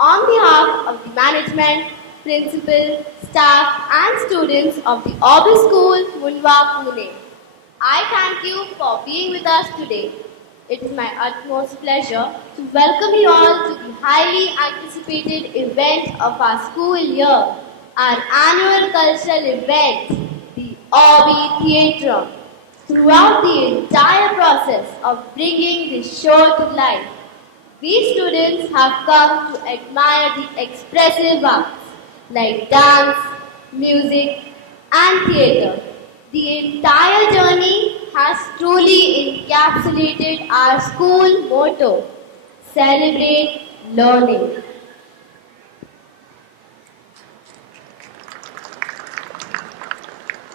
On behalf of the management, principal, staff and students of the Orbis School, Mundhwa, Pune, I thank you for being with us today. It is my utmost pleasure to welcome you all to the highly anticipated event of our school year, our annual cultural event, the Orbis Theatre. Throughout the entire process of bringing this show to life, we students have come to admire the expressive arts like dance, music, and theatre. The entire journey has truly encapsulated our school motto: celebrate learning.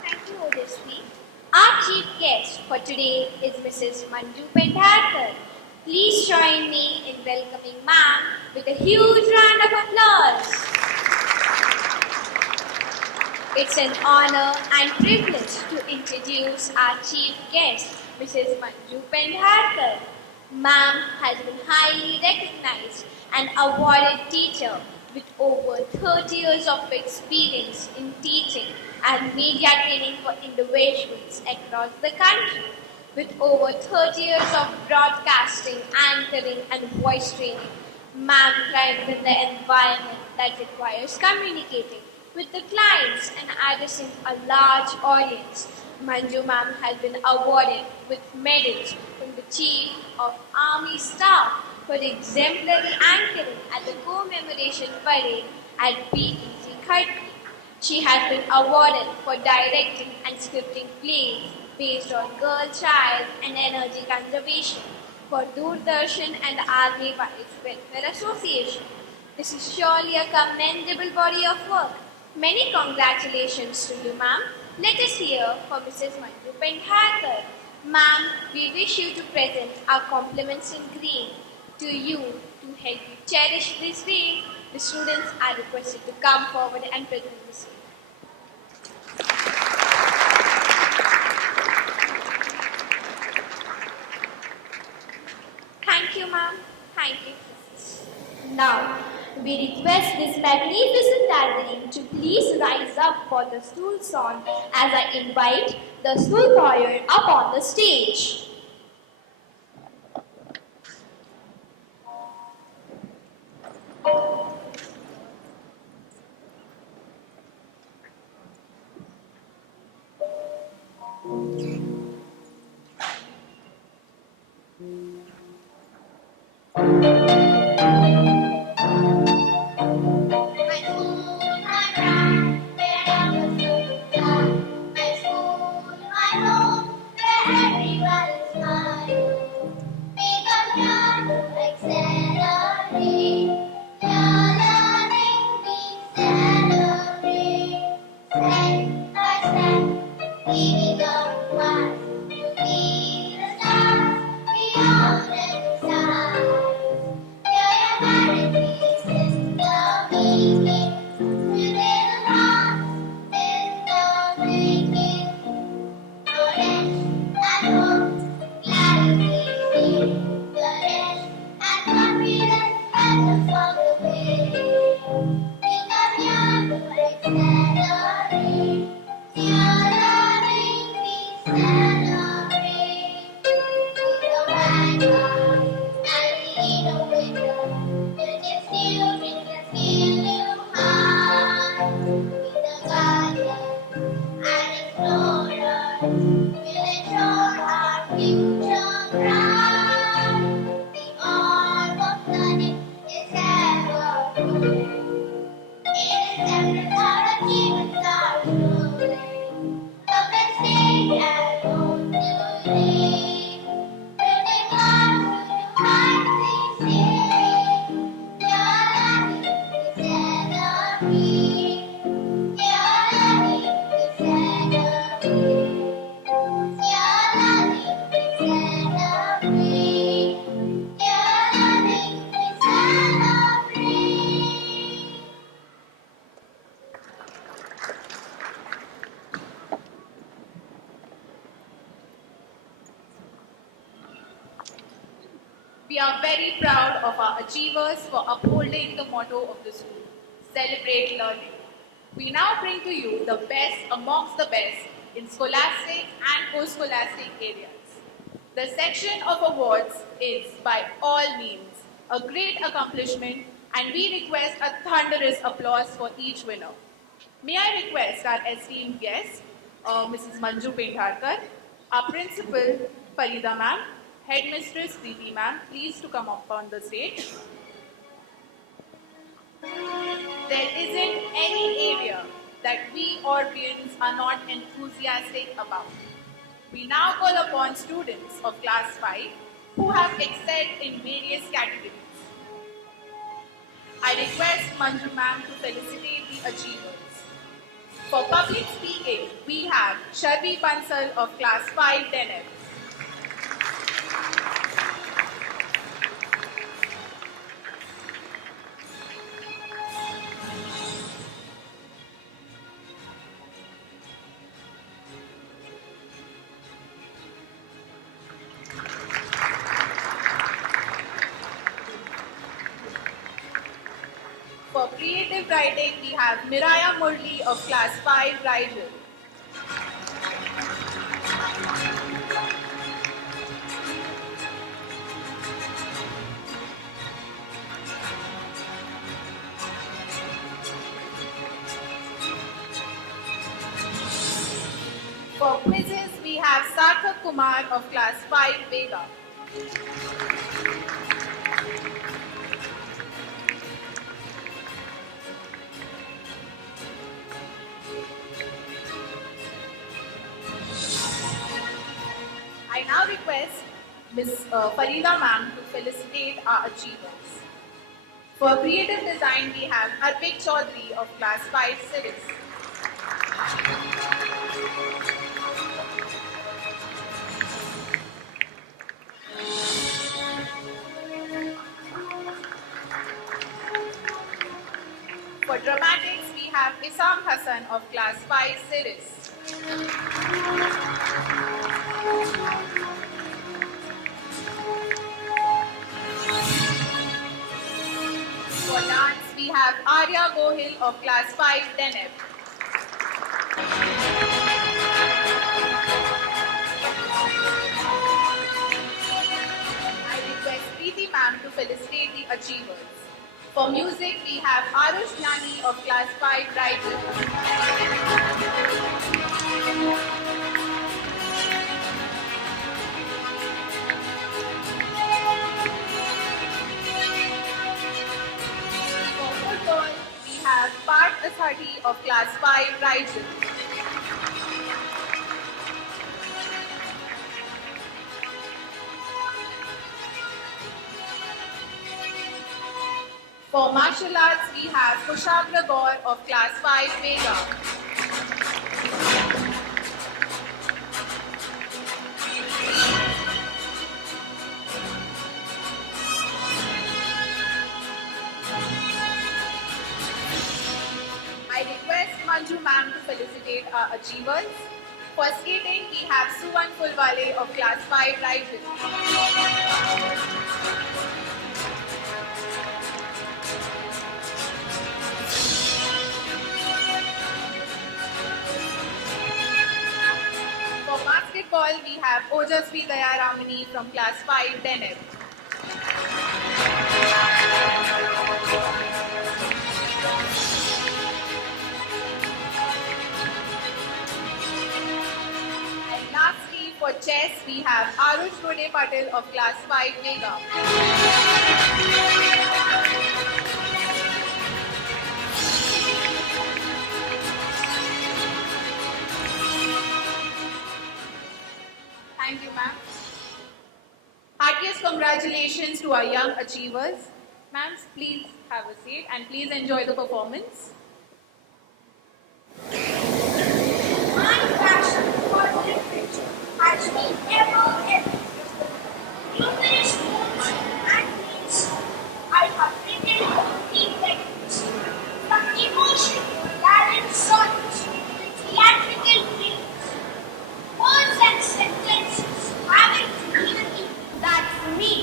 Thank you, Odesri. Our chief guest for today is Mrs. Manju Pendharkar. Please join me in welcoming ma'am with a huge round of applause. It's an honor and privilege to introduce our chief guest, Mrs. Manju Pendharkar. Ma'am has been highly recognized and awarded teacher with over 30 years of experience in teaching and media training for individuals across the country. With over 30 years of broadcasting, anchoring and voice training, ma'am thrives in the environment that requires communicating with the clients and addressing a large audience. Manju ma'am has been awarded with medals from the Chief of Army Staff for exemplary anchoring at the commemoration parade at BEC Kharki. She has been awarded for directing and scripting plays based on girl child and energy conservation for Doordarshan and Army Wives Welfare Association. This is surely a commendable body of work. Many congratulations to you, ma'am. Let us hear from Mrs. Manju Pendharkar. Ma'am, we wish you to present our compliments in green to you to help you cherish this day. The students are requested to come forward and present this day. Thank you, ma'am. Thank you. Now, we request this magnificent gathering to please rise up for the school song as I invite the school choir up on the stage. We are very proud of our achievers for upholding the motto of the school, Celebrate Learning. We now bring to you the best amongst the best in scholastic and post-scholastic areas. The section of awards is, by all means, a great accomplishment, and we request a thunderous applause for each winner. May I request our esteemed guest, Mrs. Manju Pendharkar, our principal, Farida ma'am, headmistress Preeti ma'am, please to come up on the stage. There isn't any area that we Orbians are not enthusiastic about. We now call upon students of class 5 who have excelled in various categories. I request Manju ma'am to felicitate the achievers. For public speaking, we have Sharvi Bansal of class 5 10F. For creative writing, we have Miraya Murli of class 5 Rigel. For quizzes, we have Sarthak Kumar of class 5 Vega. I now request Ms. Farida ma'am to felicitate our achievers. For creative design, we have Arpit Chaudhary of class 5 Civis. For dramatics, we have Isam Hassan of class 5 Civis. For dance, we have Arya Gohil of class 5 10F. I request Preeti ma'am to felicitate the achievers. For music, we have Arush Jnani of class 5 Rigel. For football, we have Parth Asadi of class 5 Rigel. For martial arts, we have Kushagra Gaur of class 5 Vega. I request Manju ma'am to felicitate our achievers. For skating, we have Suvan Fulwale of class 5 Rigel. For basketball, we have Ojasvi Dayaramani from class 5 10F. And lastly, for chess, we have Arush Rode Patil of class 5 Vega. Thank you, ma'am. Heartiest congratulations to our young achievers. Ma'am, please have a seat and please enjoy the performance. My passion for literature has been ever. Numerous books and plays I have written in decades. From emotion, talent, songs, to theatrical films, words and sentences having to meaning. That's me.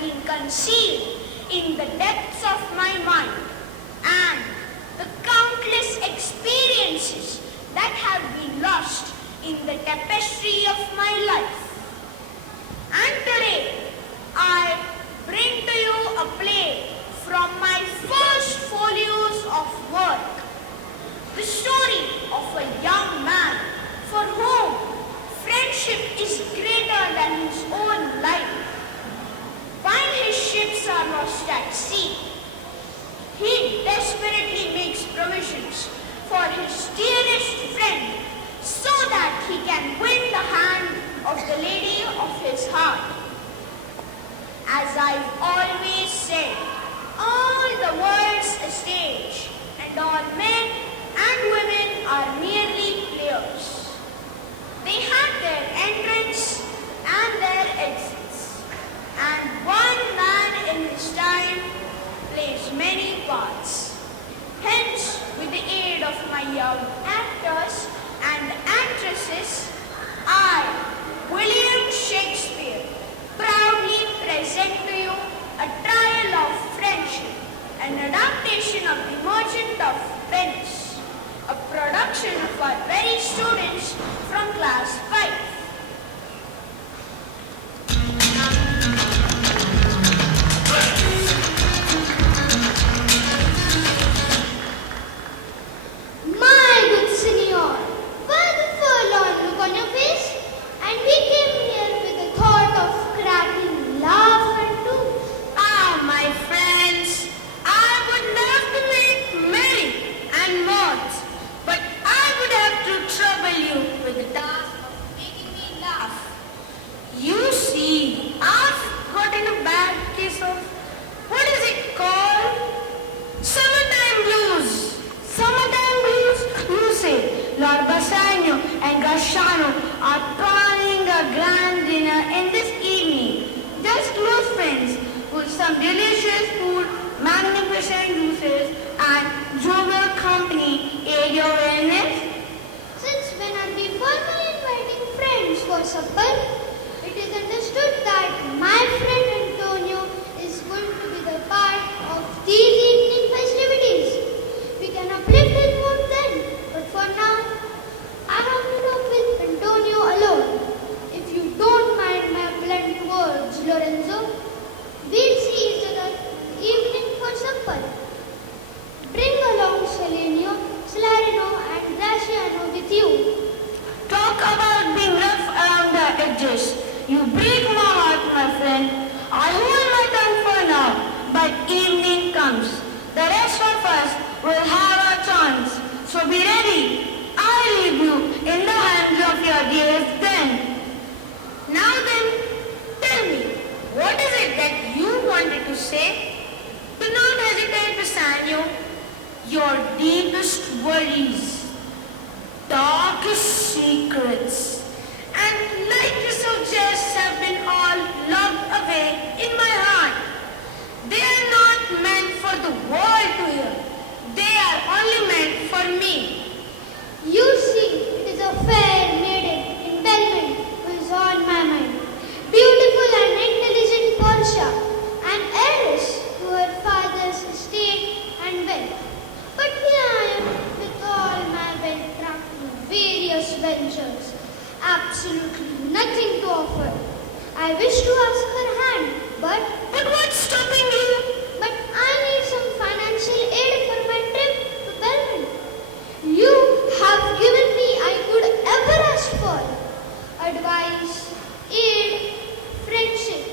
been concealed in the depths of my mind, and the countless experiences that have been lost in the tapestry of my life. And today, I bring to you a play from my first folios of work. The story of a young man for whom friendship is greater than his own life. While his ships are lost at sea, he desperately makes provisions for his dearest friend so that he can win the hand of the lady of his heart. As I've always said, all the world's a stage, and all men and women are merely players. They have their entrance and their exits, and one man in his time plays many parts. Hence, with the aid of my young actors and actresses, I, William Shakespeare, proudly present to you a trial of friendship, an adaptation of The Merchant of Venice, a production of our very students from class 5. My good senior, why the forlorn look on your face? And we came here with the thought of cracking laughter too. Ah, my friends, I would love to make merry and mirth, but I would have to trouble you with the task of making me laugh. You see, I've got in a bad case of, what is it called? Summertime blues. Summertime blues, you say. Lord Bassano and Gasciano are planning a grand dinner in this evening. Just close friends with some delicious food, magnificent juices, and jovial company. Aid your wellness? Since when are we formally inviting friends for supper? It is understood that my friend Antonio is going to be the part of these evening festivities. We can uplift his mood then, but for now, I have to talk with Antonio alone. If you don't mind my blunt words, Lorenzo, we'll see each other evening for supper. Bring along Selenio, Salarino, and Graciano with you. Talk about being rough around the edges. You break my heart, my friend. I hold my tongue for now, but evening comes. The rest of us will have our chance. So be ready. I leave you in the hands of your dearest friend. Now then, tell me, what is it that you wanted to say? Do not hesitate, Pisanio. Your deepest worries, darkest secrets, and like you suggest, have been all locked away in my heart. They are not meant for the world to hear. They are only meant for me. You see, it is a fair maiden in Belmont who is on my mind. Beautiful and intelligent Portia, an heiress to her father's estate and wealth. But here I am with all my well-crafted various ventures, absolutely nothing to offer. I wish to ask her hand, but what's stopping you? But I need some financial aid for my trip to Belmont. You have given me I could ever ask for. Advice, aid, friendship,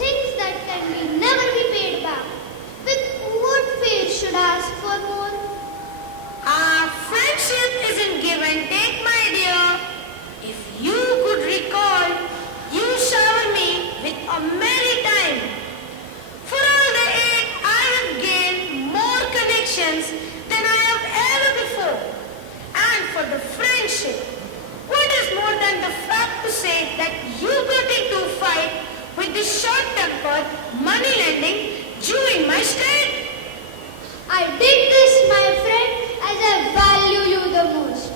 things that can be never be paid back. With what faith should I ask for more? Friendship isn't give and take, my dear. If you could recall, you showered me with a merry time. For all the aid, I have gained more connections than I have ever before. And for the friendship, what is more than the fact to say that you got into a fight with the short-tempered, money-lending Jew in my state? I did this, my friend, as I value you the most.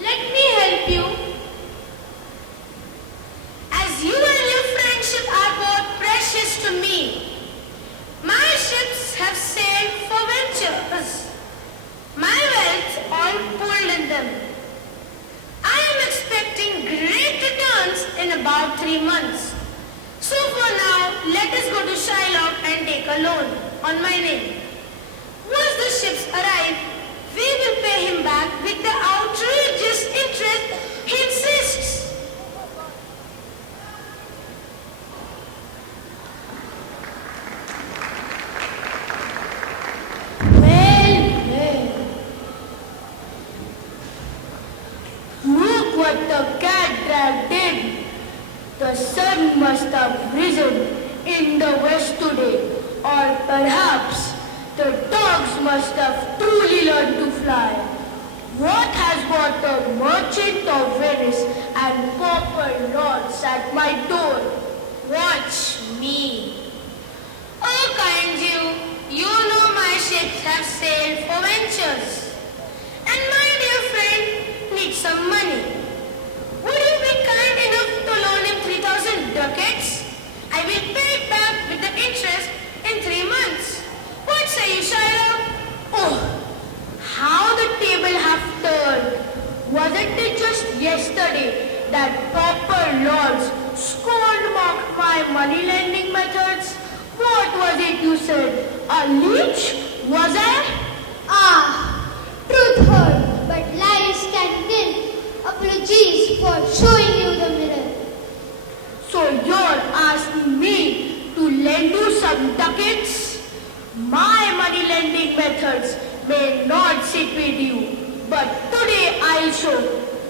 Let me help you. months. So for now, let us go to Shylock and take a loan on my name. Once the ships arrive, we will pay him back with the outrageous interest he insists. Well. Look what the cat trap did. The sun must have risen in the west today, or perhaps the dogs must have truly learned to fly. What has got the merchant of Venice and pauper lords at my door? Watch me. Oh, kind you know my ships have sailed for ventures. And my dear friend needs some money. Would you be kind enough to loan him 3,000 ducats? I will pay it back with the interest in 3 months. What say you, Shylock? Oh, how the table have turned. Wasn't it just yesterday that pauper lords scorn-mocked my money-lending methods? What was it you said? A leech? Was I? Ah, truth hurt, but lies can kill. Apologies for showing you the mirror. So you're asking me to lend you some ducats? My money-lending methods may not sit with you, but today I'll show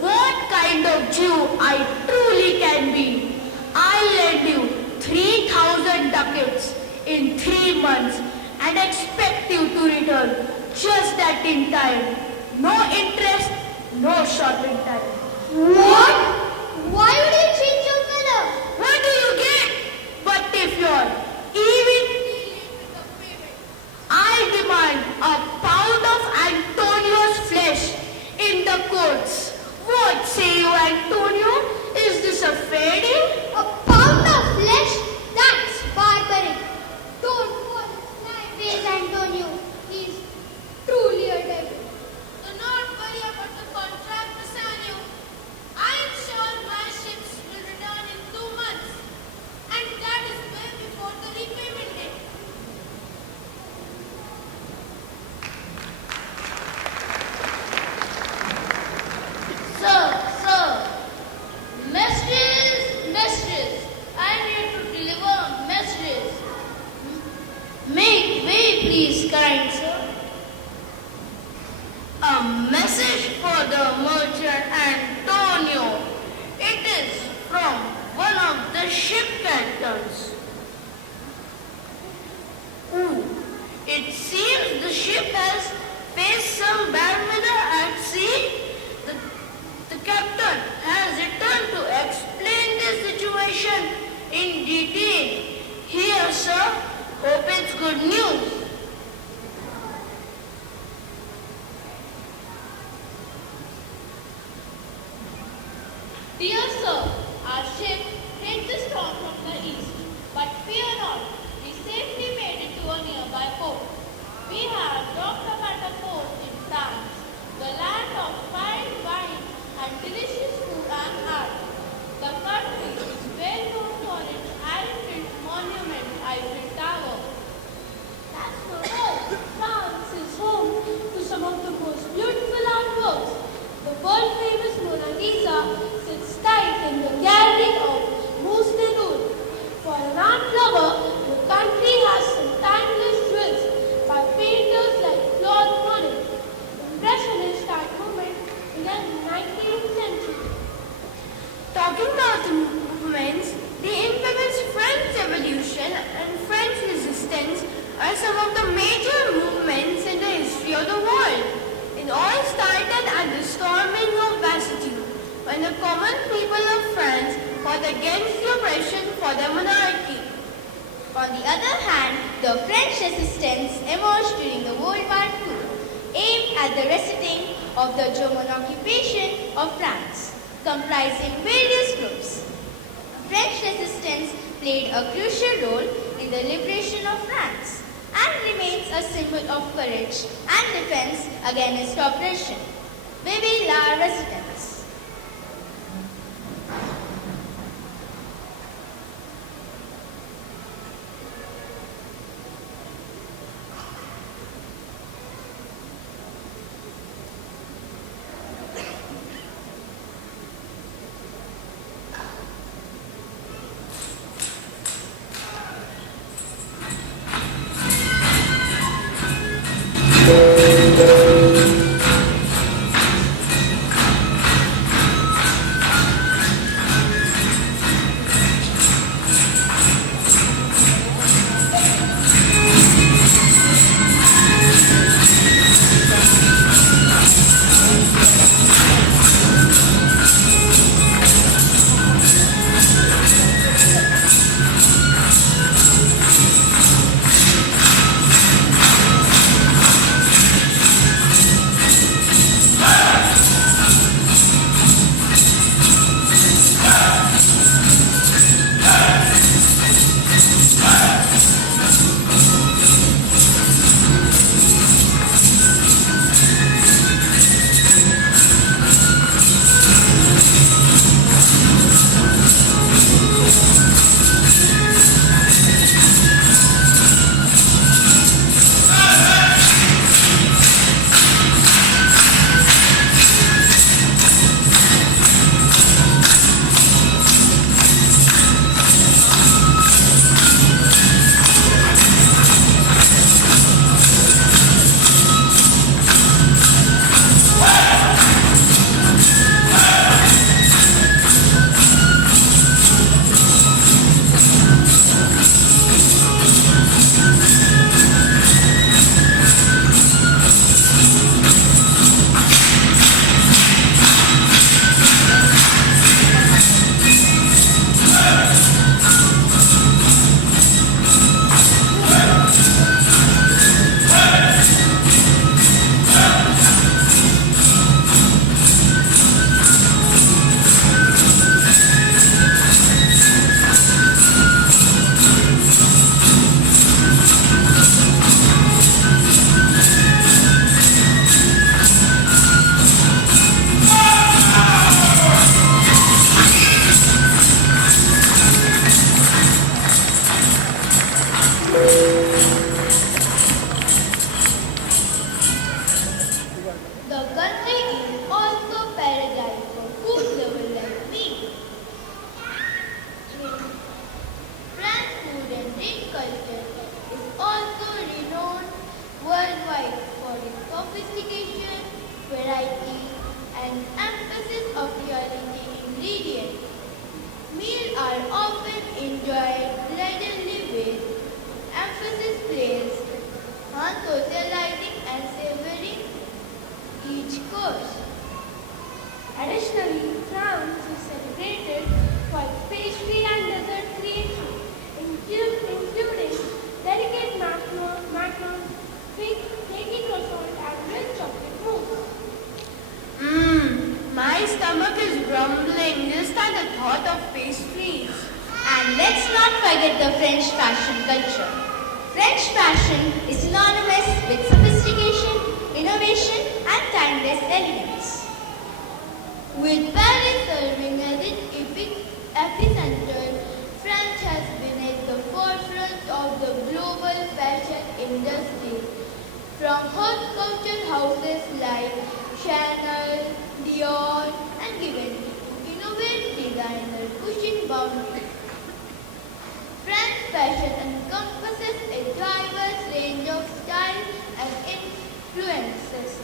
what kind of Jew I truly can be. I'll lend you 3,000 ducats in 3 months and expect you to return just that in time. No interest, no short in time. What? Why would you change your color? What do you get? But if you're even, I demand a pound of Antonio's flesh in the courts. What say you, Antonio? Is this a fair deal? A pound of flesh? That's barbaric. Don't fall in ways, Antonio. He's truly a devil. Do not worry about the contract, Bassanio. I am sure my ships will return in 2 months, and that is way before the repayment date. Sir, messages, I am here to deliver messages. Make way, please, kind sir. A message for the merchant Antonio. It is from one of the ship captains. Ooh, it seems the ship has faced some bad weather at sea. The captain has returned to explain the situation in detail. Here, sir, hope it's good news. Dear sir, our ship hit the storm from the east, but fear not, we safely made it to a nearby port. We have docked up at a port in France, the land of fine wine and delicious food and art. The country is well known for its iron-built monument, Eiffel Tower. That's not all. France is home to some of the most beautiful artworks. The world-famous Mona Lisa sits tight in the gallery of Musée du Louvre. For an art lover, the country has some timeless jewels by painters like Claude Monet. The Impressionist art movement began in the 19th century. Talking about the movements, the infamous French Revolution and French Resistance are some of the major movements in the history of the world. It all started at the storming of Bastille, when the common people of France fought against the oppression for their monarchy. On the other hand, the French resistance emerged during the World War II, aimed at the resetting of the German occupation of France, comprising various groups. French resistance played a crucial role in the liberation of France and remains a symbol of courage and defense against oppression. Vive la Resistance! Additionally, France is celebrated for its pastry and dessert creation, including delicate macarons, flaky croissant, and rich chocolate mousse. My stomach is grumbling just at the thought of pastries. And let's not forget the French fashion culture. French fashion is synonymous with sophistication, innovation, and timeless elegance. With Paris serving as its epicenter, France has been at the forefront of the global fashion industry. From haute couture houses like Chanel, Dior, and Givenchy to innovative designers pushing boundaries. France fashion encompasses a diverse range of styles and influences.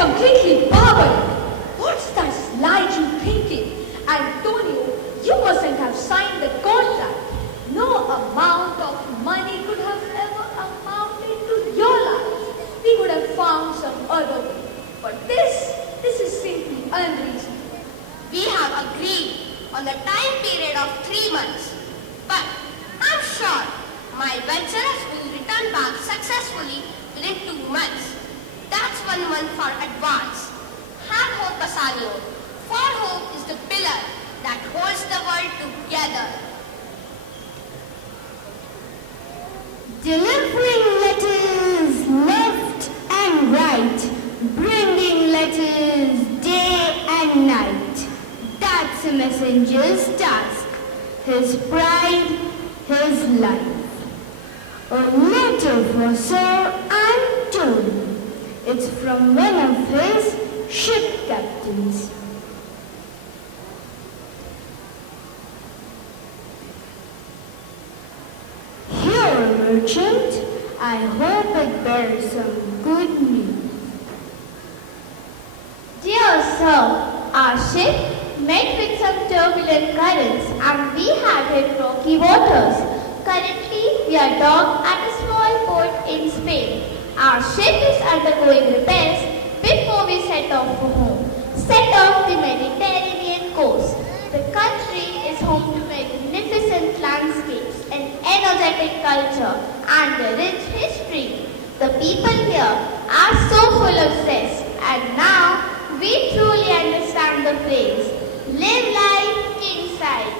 completely barbaric. What's that slide you thinking? Antonio, you mustn't have signed the contract. No amount of money could have ever amounted to your life. We would have found some other way. But this is simply unreasonable. We have agreed on the time period of 3 months. But I'm sure my adventurers will return back successfully within 2 months. That's 1 month for advance. Have hope, Bassanio. For hope is the pillar that holds the world together. Delivering letters left and right, bringing letters day and night. That's a messenger's task, his pride, his life. A letter for Sir Antonio. It's from one of his ship captains. Here, merchant, I hope it bears some good news. Dear sir, our ship met with some turbulent currents and we have hit rocky waters. Currently, we are docked at a small port in Spain. Our ship is undergoing repairs before we set off for home. Set off the Mediterranean coast. The country is home to magnificent landscapes, an energetic culture, and a rich history. The people here are so full of zest, and now we truly understand the phrase, live life king size.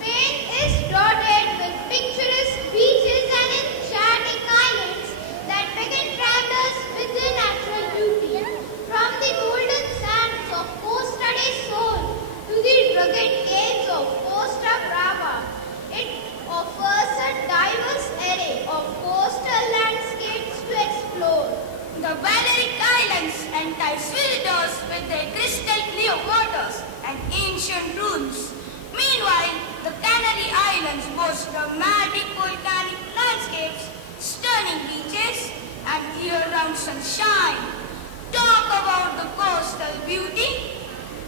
Spain is dotted with picturesque beaches and enchanting islands that beckon travelers with their natural beauty. From the golden sands of Costa del Sol to the rugged caves of Costa Brava, it offers a diverse array of coastal landscapes to explore. The Balearic Islands entice visitors with their crystal clear waters and ancient ruins. Meanwhile, the Canary Islands boast dramatic volcanic landscapes, stunning beaches, and year-round sunshine. Talk about the coastal beauty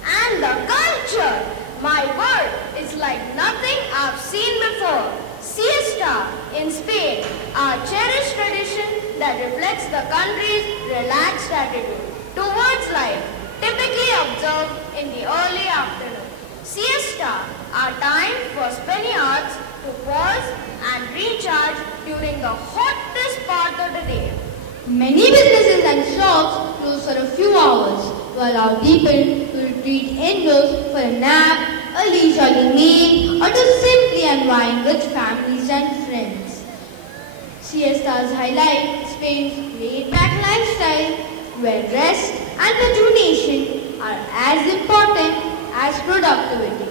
And the culture, my word, is like nothing I've seen before. Siesta in Spain, a cherished tradition that reflects the country's relaxed attitude towards life, typically observed in the early afternoon. Siesta are time for Spaniards to pause and recharge during the hottest part of the day. Many businesses and shops close for a few hours, to allow people to retreat indoors for a nap, a leisurely meal, or to simply unwind with families and friends. Siestas highlight Spain's laid-back lifestyle, where rest and rejuvenation are as important as productivity.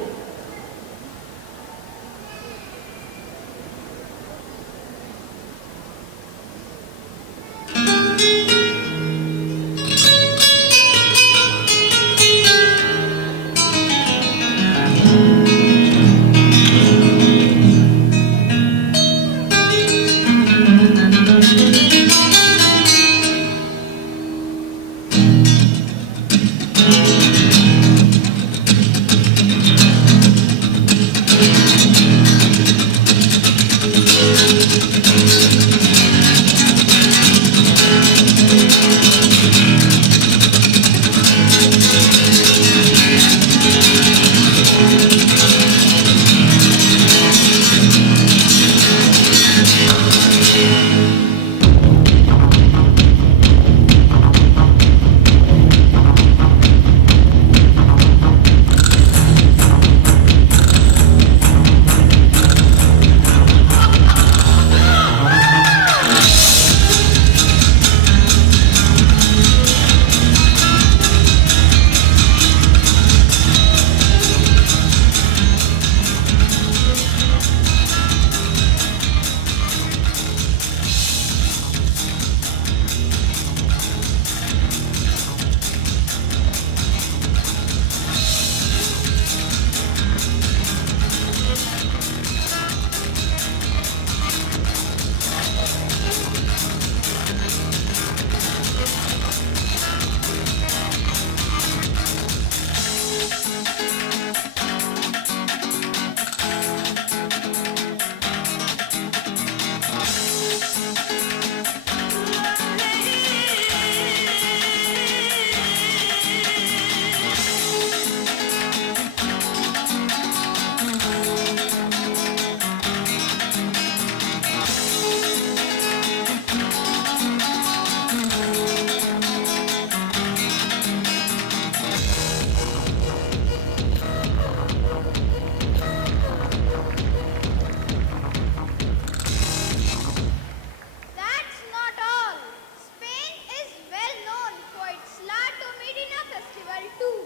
That's not all. Spain is well known for its La Tomidina festival too.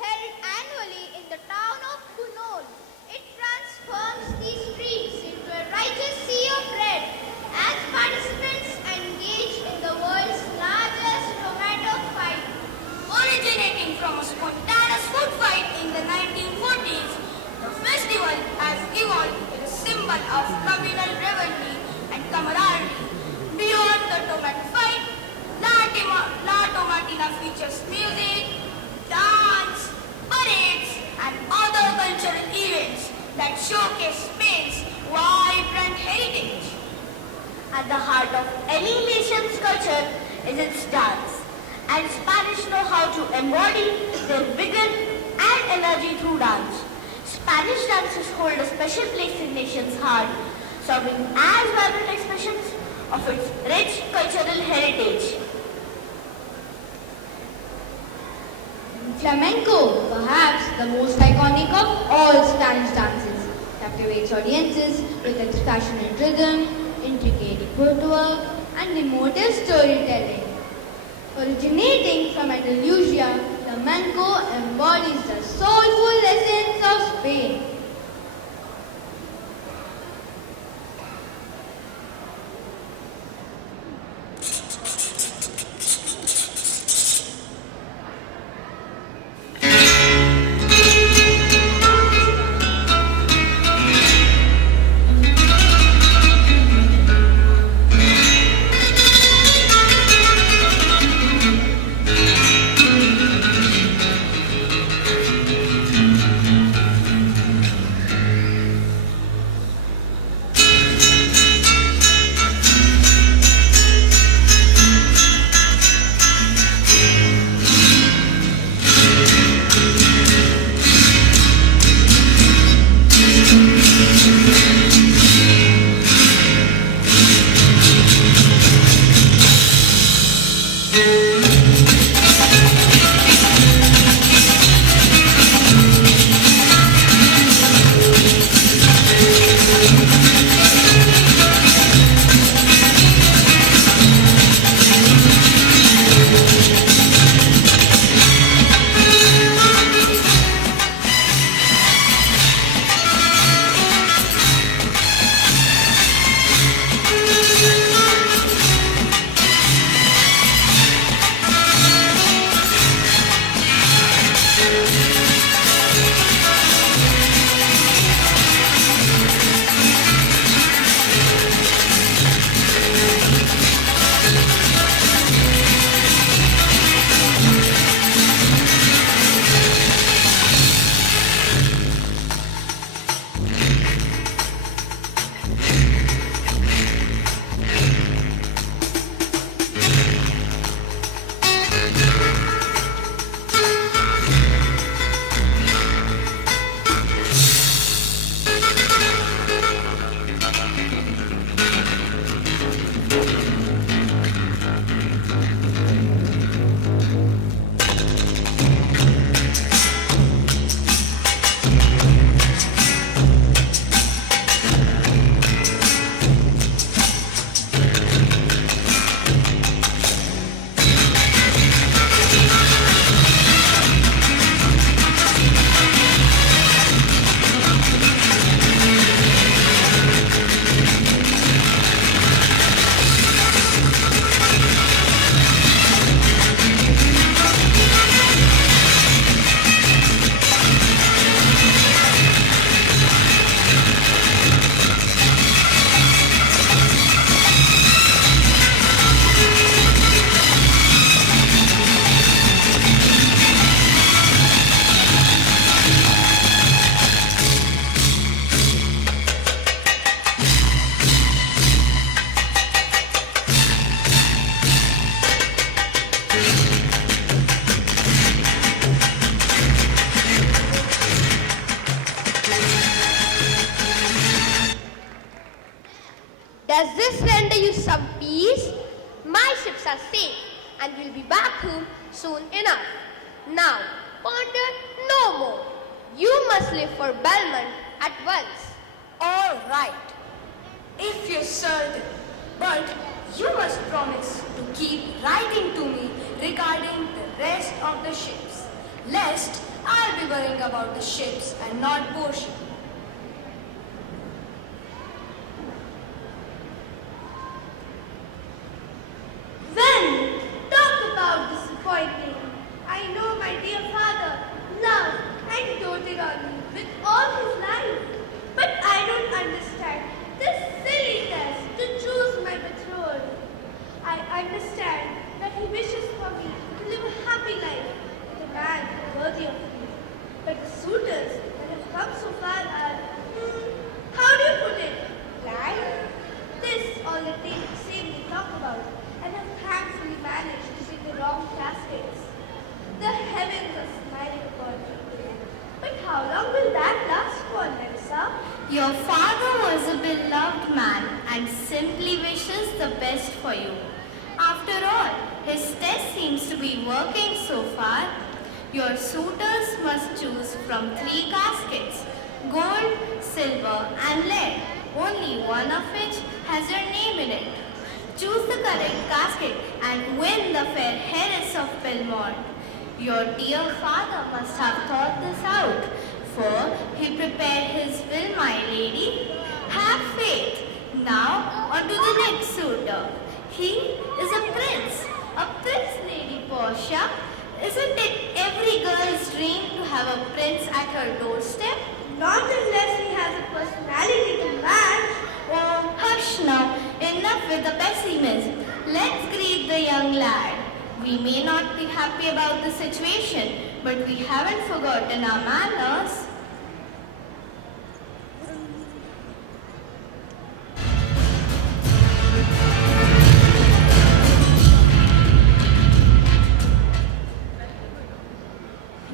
Held annually in the town of Bunol, it transforms the streets into a righteous sea of red as participants engage in the world's largest tomato fight. Originating from a spontaneous food fight in the 1940s, the festival has evolved into a symbol of communal revelry and camaraderie. Beyond the tomato fight, La Tomatina features music, dance, parades, and and other cultural events that showcase Spain's vibrant heritage. At the heart of any nation's culture is its dance, and Spanish know how to embody their vigor and energy through dance. Spanish dances hold a special place in nation's heart, serving as vibrant expressions of its rich cultural heritage. Flamenco, perhaps the most iconic of all Spanish dances, captivates audiences with its passionate rhythm, intricate footwork, and emotive storytelling. Originating from Andalusia, flamenco embodies the soulful essence of Spain. Does this render you some peace? My ships are safe and will be back home soon enough. Now, ponder no more. You must leave for Belmont at once. All right, if you're certain, but you must promise to keep writing to me regarding the rest of the ships, lest I'll be worrying about the ships and not Portia. Well, talk about disappointing. I know my dear father loved and doted on me with all his life. But I don't understand this silly test to choose my betrothed. I understand that he wishes for me to live a happy life with a man worthy of me. But the suitors father was a beloved man and simply wishes the best for you. After all, his test seems to be working so far. Your suitors must choose from 3 caskets, gold, silver and lead, only one of which has your name in it. Choose the correct casket and win the fair heiress of Belmont. Your dear father must have thought this out, for he prepared his will, my lady. Have faith. Now, on to the next suitor. He is a prince, Lady Portia. Isn't it every girl's dream to have a prince at her doorstep? Not unless he has a personality to match. Oh, hush now. Enough with the pessimism. Let's greet the young lad. We may not be happy about the situation, but we haven't forgotten our manners.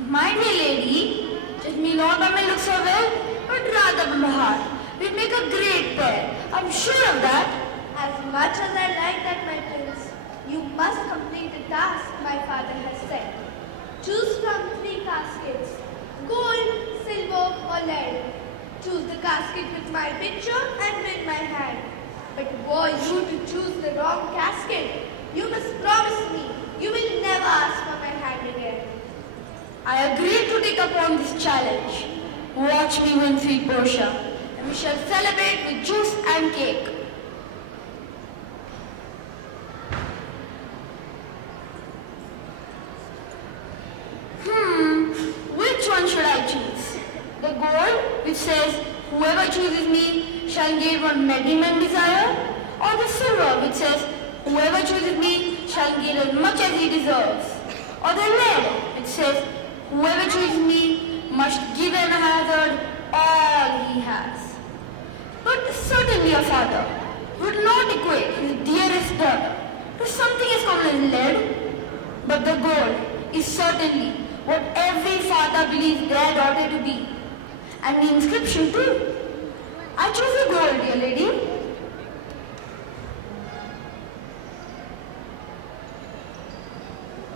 My dear lady, judge me not by my looks or well, but rather by my heart. We make a great pair. I'm sure of that. As much as I like that, my prince, you must complete the task my father has set. Choose from 3 caskets, gold, silver or lead. Choose the casket with my picture and with my hand. But were you to choose the wrong casket, you must promise me you will never ask for my hand again. I agree to take upon this challenge. Watch me win, sweet Portia, and we shall celebrate with juice and cake. Which one should I choose? The gold, which says, whoever chooses me shall gain what men desire? Or the silver, which says, whoever chooses me shall gain as much as he deserves? Or the lead, which says, whoever chooses me must give an hazard all he has? But certainly a father would not equate his dearest daughter to something as common as lead. But the gold is certainly what every father believes their daughter to be. And the inscription too. I choose the gold, dear lady.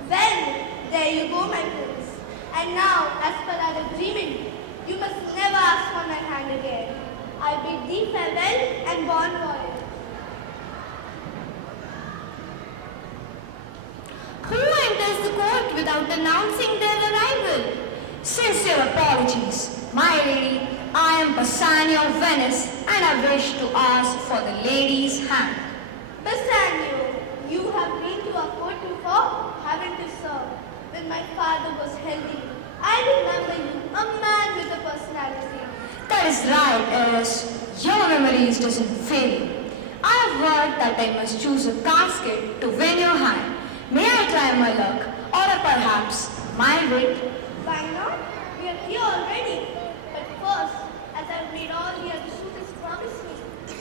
Well, there you go, my prince. And now, as per our agreement, you must never ask for my hand again. I bid thee farewell and bon voyage. Who enters the court without announcing their arrival? Sincere apologies. My lady, I am Bassanio of Venice and I wish to ask for the lady's hand. Bassanio, you have been to our court before, haven't you, sir? When my father was healthy, I remember you, a man with a personality. That is right, heiress. Your memories doesn't fail you. I have heard that I must choose a casket to win your hand. May I try my luck, or perhaps my wit? Why not? We are here already. But first, as I've made all the other suitors promise me,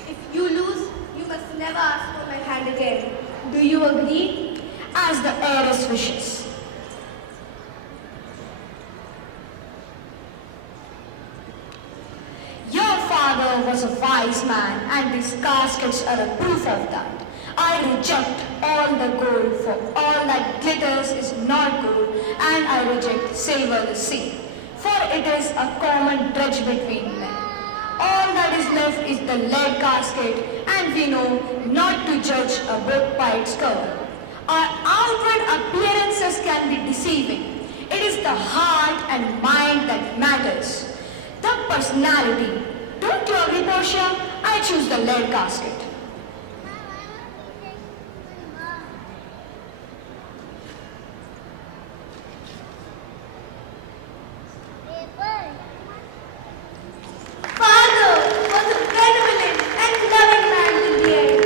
if you lose, you must never ask for my hand again. Do you agree? As the heiress wishes. Your father was a wise man, and these caskets are a proof of that. I reject all the gold, for all that glitters is not gold, and I reject silver the same, for it is a common drudge between men. All that is left is the lead casket, and we know not to judge a book by its cover. Our outward appearances can be deceiving. It is the heart and mind that matters. The personality. Don't you agree, Portia? I choose the lead casket. Father was a benevolent and loving man till the end.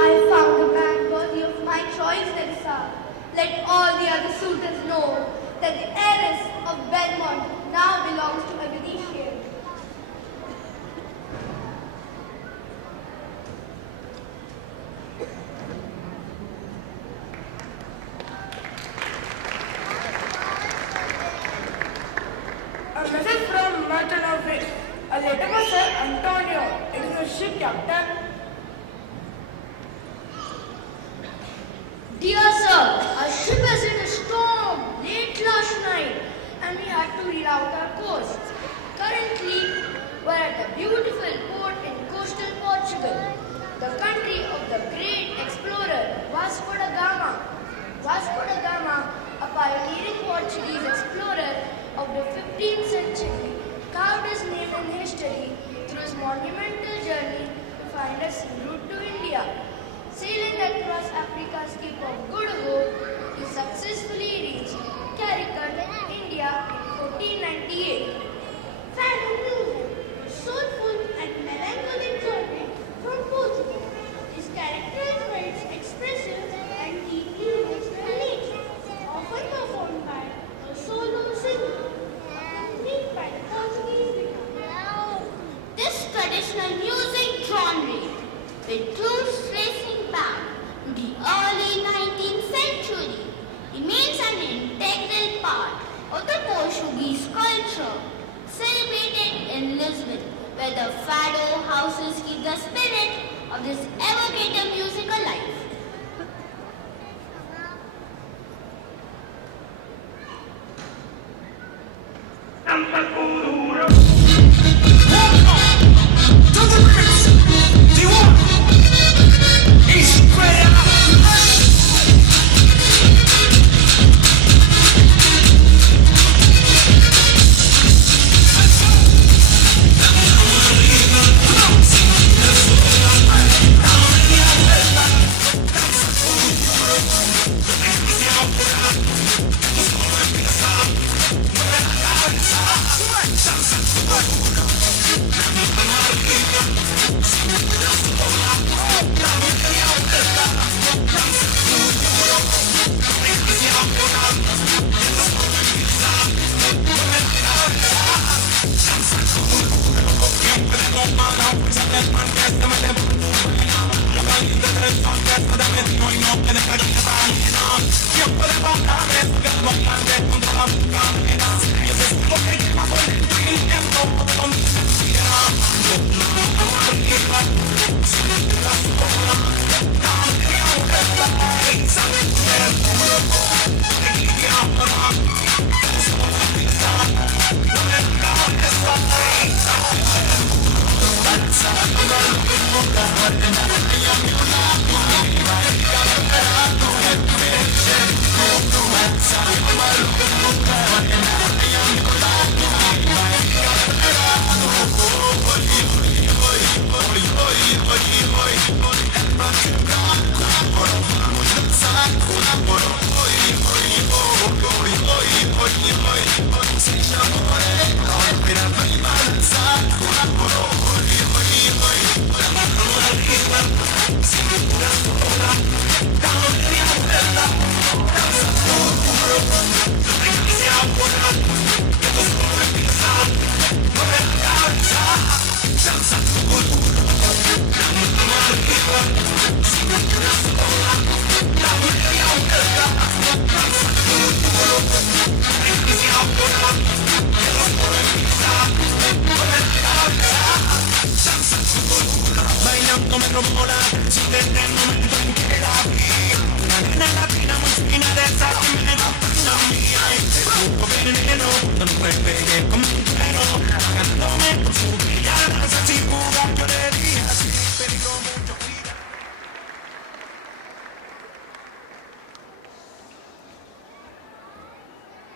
I found a man worthy of my choice, Teresa. Let all the other suitors know that the heiress of Belmont now belongs to a Venetian. name was Sir Antonio. It is a ship captain. Dear sir, our ship is in a storm late last night and we had to reroute our course. Currently, we're at a beautiful port in coastal Portugal, the country of the great explorer Vasco da Gama. Vasco da Gama, a pioneering Portuguese explorer of the 15th century, carved his name in history through his monumental journey to find a sea route to India. Sailing across Africa's Cape of Good Hope, he successfully reached Calicut, India in 1498. Fan of music, soulful and melancholic journey from Portugal. His character is very expressive and deeply rooted in nature, often performed by a solo singer, accompanied by the Portuguese guitar. This traditional music genre, with roots tracing back to the early 19th century, remains an integral part of the Portuguese culture, celebrated in Lisbon, where the fado houses keep the spirit of this evocative music alive.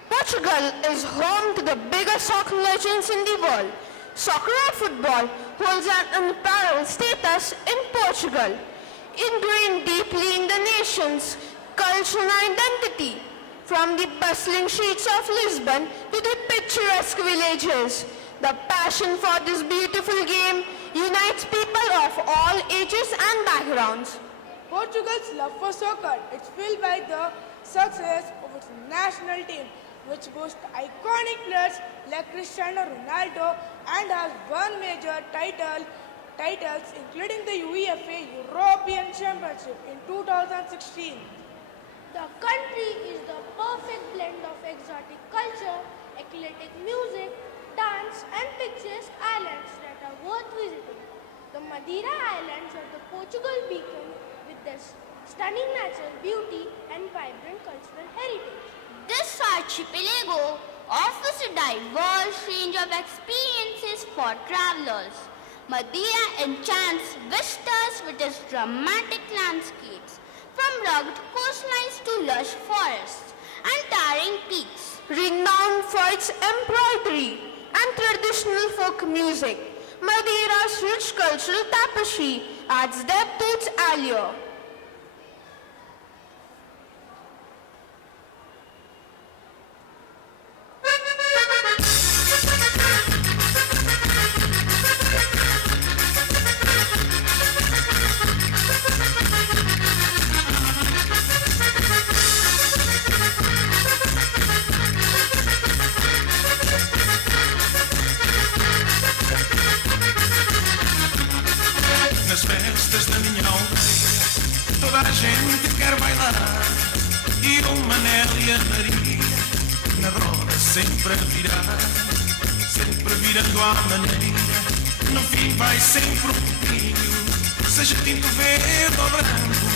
Portugal is home to the biggest soccer legends in the world. Soccer or football holds an unparalleled status in Portugal, ingrained deeply in the nation's cultural identity. From the bustling streets of Lisbon to the picturesque villages, the passion for this beautiful game unites people of all ages and backgrounds. Portugal's love for soccer is fueled by the success of its national team, which boasts iconic players like Cristiano Ronaldo and has won major titles including the UEFA European Championship in 2016. The country is the perfect blend of exotic culture, eclectic music, dance and picturesque islands that are worth visiting. The Madeira Islands are the Portugal beacon with their stunning natural beauty and vibrant cultural heritage. This archipelago offers a diverse range of experiences for travelers. Madeira enchants visitors with its dramatic landscapes, from rugged coastlines to lush forests and towering peaks. Renowned for its embroidery and traditional folk music, Madeira's rich cultural tapestry adds depth to its allure. Nas festas da minha aldeia toda a gente quer bailar, e o Manel e a Maria na roda sempre a virar, sempre virando à maneira. No fim vai sempre um pouquinho, seja tinto verde ou branco,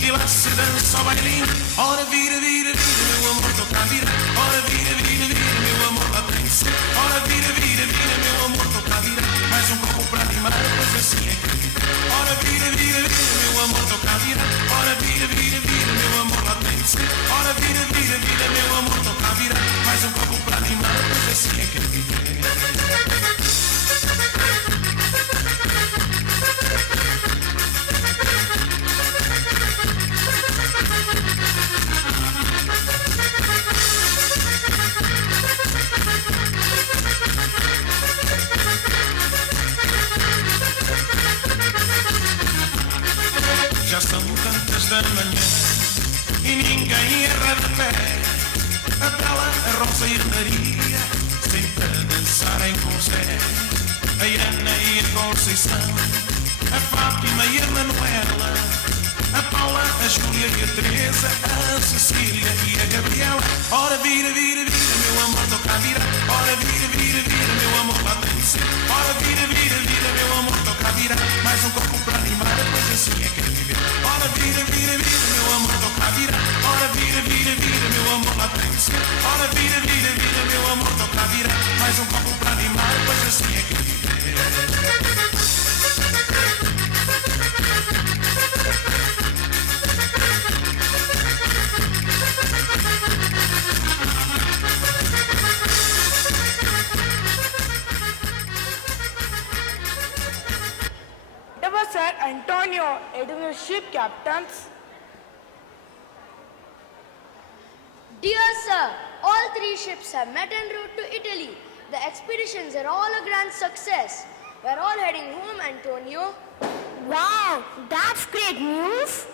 e lá se dança ao bailinho. Ora vira, vira, vira, meu amor, toca a virar. Ora vira, vira, vira, meu amor, lá tem de ser. Ora vira, vira, vira, meu amor, toca a virar. Mais um copo para animar, pois assim é que vive. Ora vira, vira, vira, meu amor, toca a virar. Ora vira, vira, vira, meu amor, lá tem de ser. Ora vira, vira, vira, meu amor, toca a virar. Mais um copo para animar, pois assim é que vive. Já são tantas da manhã e ninguém erra de pé. A Bela, a Rosa e a Maria sempre a dançarem com o Zé. A Ana e a Conceição, a Fátima e a Manuela, a Paula, a Júlia e a Teresa, a Cecília e a Gabriela. Ora vira, vira, vira, meu amor, toca a virar. Ora vira, vira, vira, meu amor, lá tem de ser. Ora vira, vira, vira, meu amor, toca a virar. Mais um copo para animar, pois assim é que é viver. Ora vira, vira, vira, meu amor, toca a virar. Ora vira, vira, vira, meu amor, lá tem de ser. Ora vira, vira, vira, meu amor, toca a virar. Mais um copo para animar, pois assim é que é viver. Sir Antonio, editor ship captains. Dear sir, all three ships have met en route to Italy. The expeditions are all a grand success. We're all heading home, Antonio. Wow, that's great news!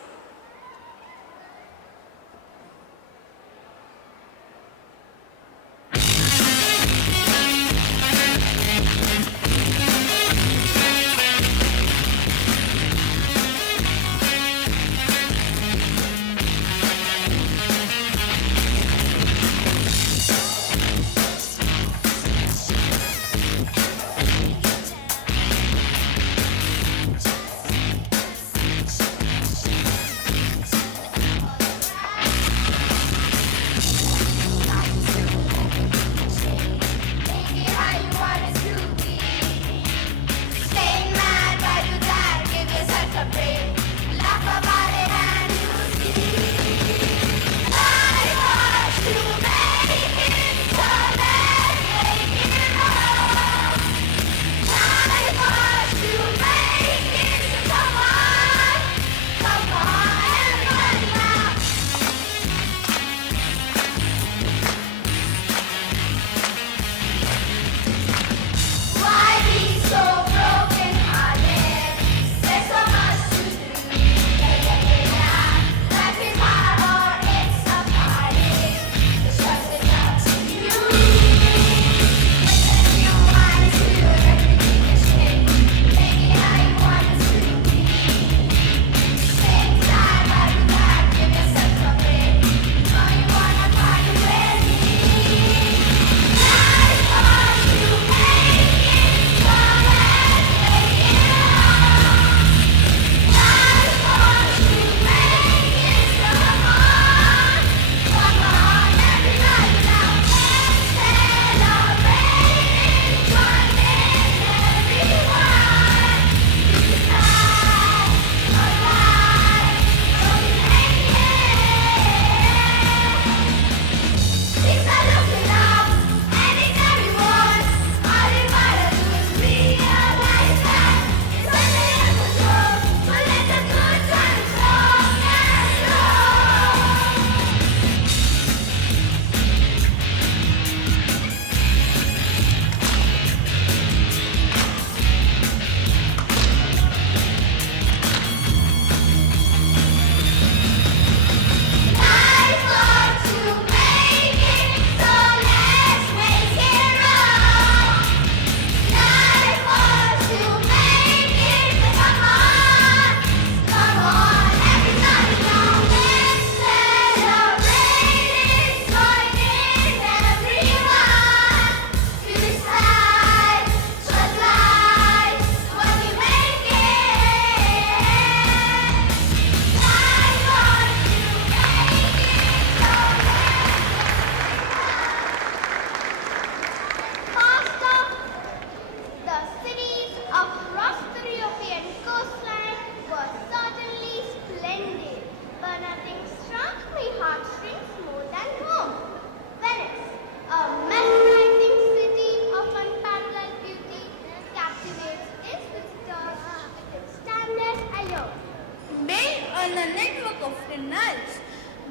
in a network of canals.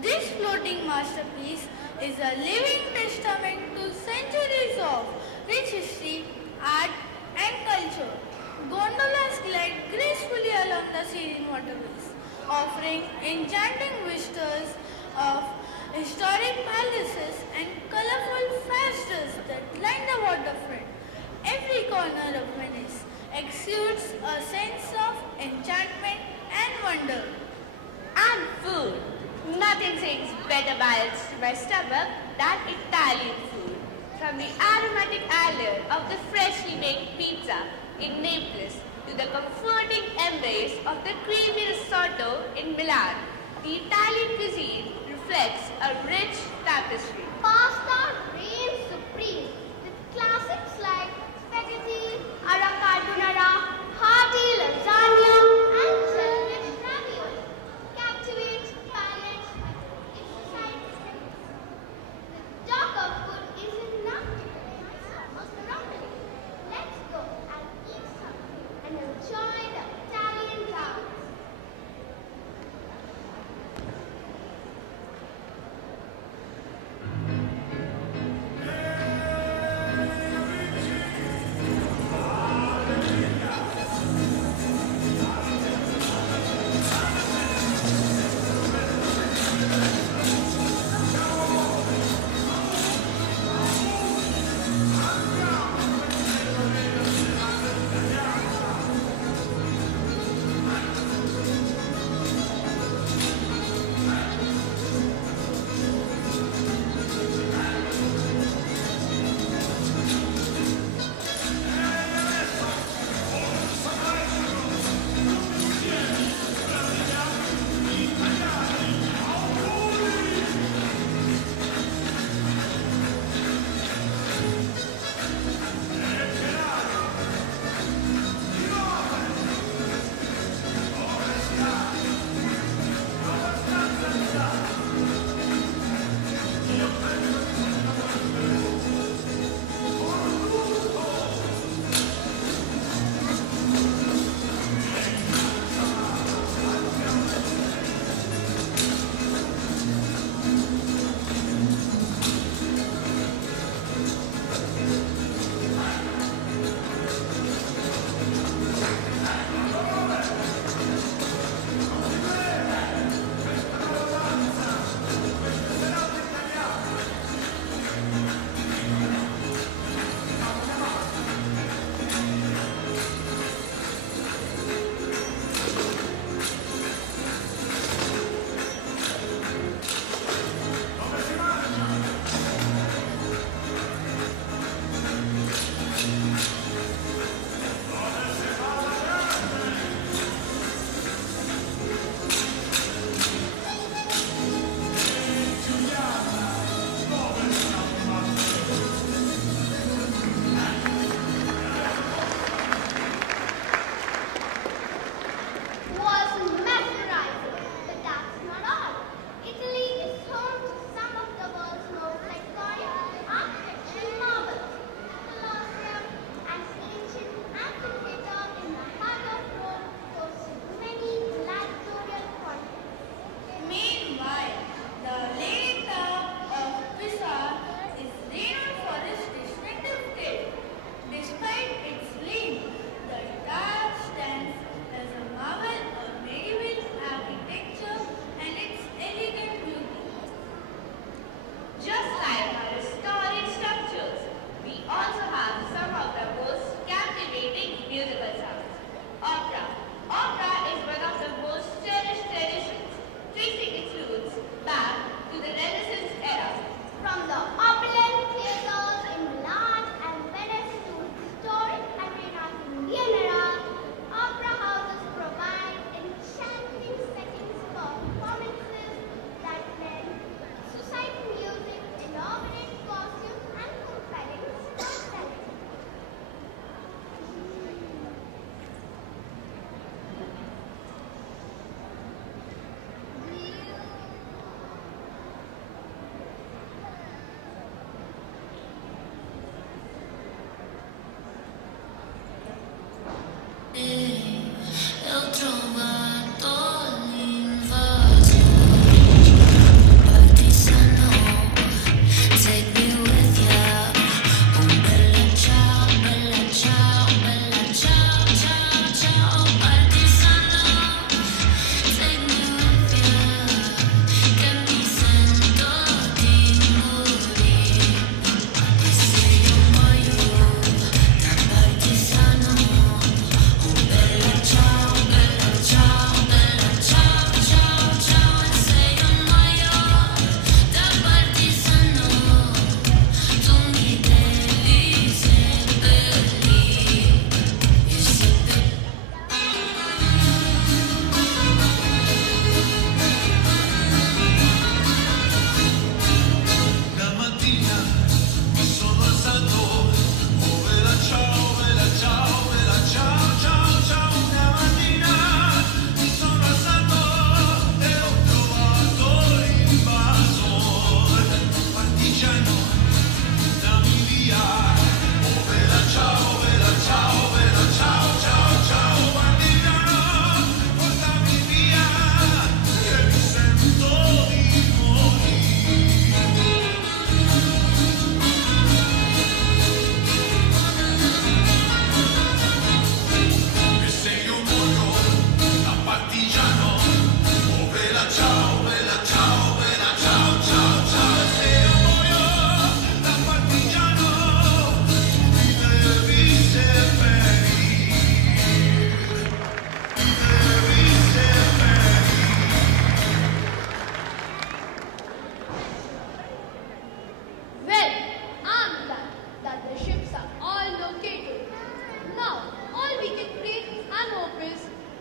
This floating masterpiece is a living testament to centuries of rich history, art and culture. Gondolas glide gracefully along the serene waterways, offering enchanting vistas of historic palaces and colorful frescoes that line the waterfront. Every corner of Venice exudes a sense of enchantment and wonder. And food. Nothing sings better ballads to my stomach than Italian food. From the aromatic allure of the freshly baked pizza in Naples to the comforting embrace of the creamy risotto in Milan, the Italian cuisine reflects a rich tapestry. Pasta reigns supreme with classics like spaghetti, alla carbonara, hearty lasagna, and Turkish ravioli. Captivate palates with its precise techniques. The talk of food is enough to convince almost monopoly. Let's go and eat something and enjoy the Italian towns.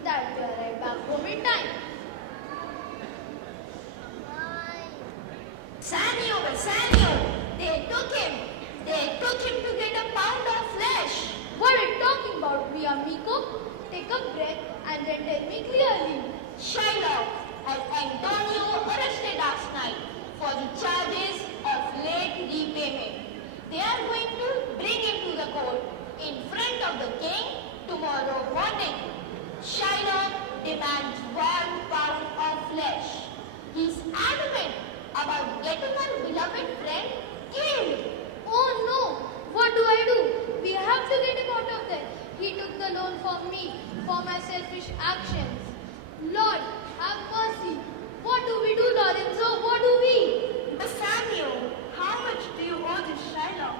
that we arrived back home in time. Sanyo, they took him. They took him to get a pound of flesh. What are you talking about, Mia Miko? Take a breath and then tell me clearly. Shylock and Antonio arrested last night for the charges of late repayment. They are going to bring him to the court in front of the king tomorrow morning. Shylock demands 1 pound of flesh. He's adamant about getting our beloved friend killed. Oh no! What do I do? We have to get him out of there. He took the loan from me for my selfish actions. Lord, have mercy. What do we do, Lorenzo? What do we? Bassanio, how much do you owe this Shylock?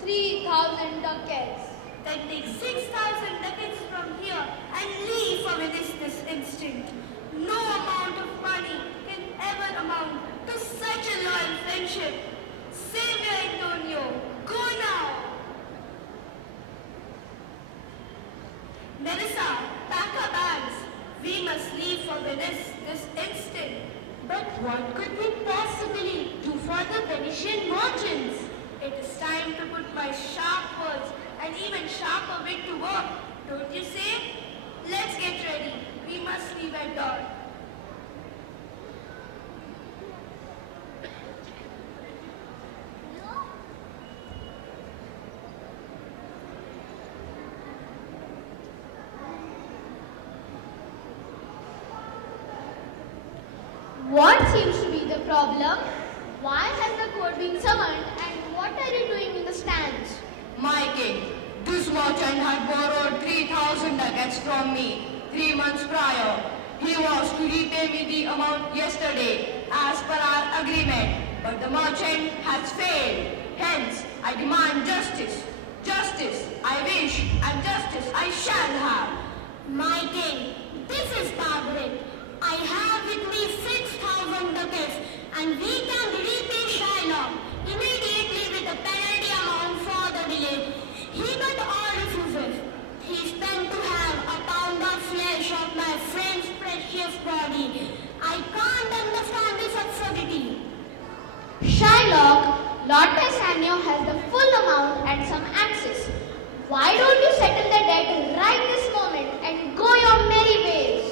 3,000 ducats. Then take 6,000 ducats from here and leave for Venice this instant. No amount of money can ever amount to such a loyal friendship. Savior Antonio, go now. Melissa, pack our bags. We must leave for Venice this instant. But what could we possibly do for the Venetian merchants? It is time to put my sharp words and even sharper wit to work, don't you say? Let's get ready. We must leave at dawn. What seems to be the problem? Why has the court been summoned and what are you doing in the stands? My king, this merchant had borrowed 3,000 ducats from me 3 months prior. He was to repay me the amount yesterday as per our agreement, but the merchant has failed. Hence, I demand justice. Justice I wish and justice I shall have. My king, this is barbarous. I have with me 6,000 ducats and we can repay Shylock immediately with the penalty amount for the delay. He got all refuses. He's meant to have a pound of flesh of my friend's precious body. I can't understand this absurdity. Shylock, Lord Bassanio has the full amount and some access. Why don't you settle the debt right this moment and go your merry ways?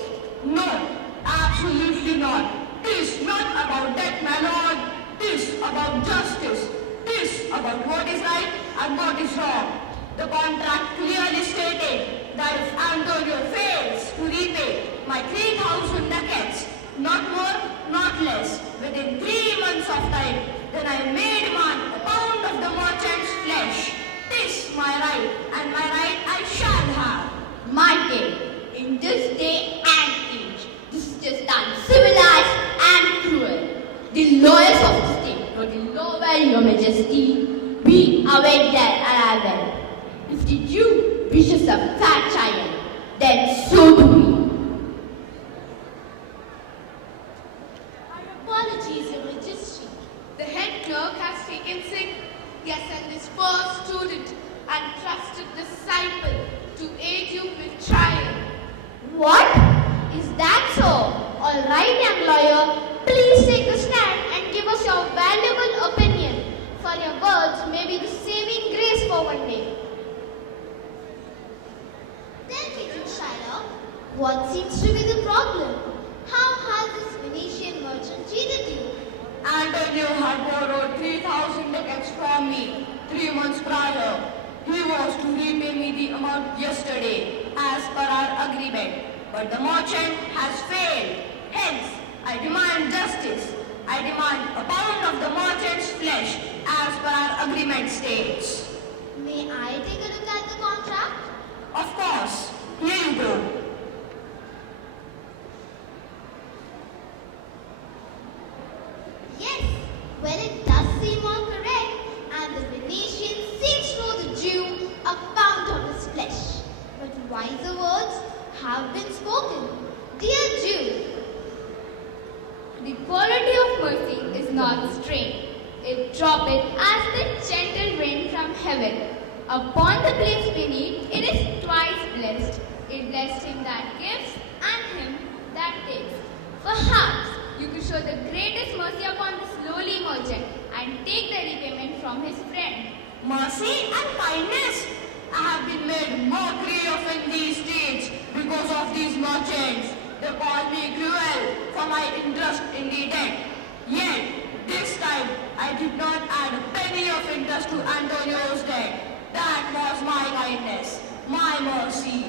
No, absolutely not. This not about that, my lord. This about justice. This about what is right and what is wrong. The contract clearly stated that if Antonio fails to repay my 3,000 ducats, not more, not less, within 3 months of time, then I may demand a pound of the merchant's flesh. This my right, and my right I shall have. My king, in this day and age, this is just uncivilized and cruel. The lawyers of the state know the law well, your majesty. We await their arrival. If the Jew wishes a fat child, then so do we. Our apologies, Your Majesty. The head clerk has taken sick. He has sent his first student and trusted disciple to aid you with trial. What? Is that so? All right, young lawyer, please take the stand and give us your valuable opinion, for your words may be the saving grace for one day. Tell me, King Shylock, what seems to be the problem? How has this Venetian merchant cheated you? Antonio had borrowed 3,000 ducats from me 3 months prior. He was to repay me the amount yesterday as per our agreement, but the merchant has failed. Hence, I demand justice. I demand a pound of the merchant's flesh as per our agreement states. May I take a look at the contract? Of course, here you go. Yes, well it does seem all correct, and the Venetian seems to owe the Jew a pound of his flesh. But wiser words have been spoken. Dear Jew, The quality of mercy is not restrained. It droppeth as the gentle rain from heaven. Upon the place beneath, it is twice blessed. It blessed him that gives tactics. Perhaps you could show the greatest mercy upon this lowly merchant and take the repayment from his friend. Mercy and kindness. I have been made mockery of in these streets because of these merchants. They call me cruel for my interest in the debt. Yet, this time, I did not add a penny of interest to Antonio's debt. That was my kindness, my mercy.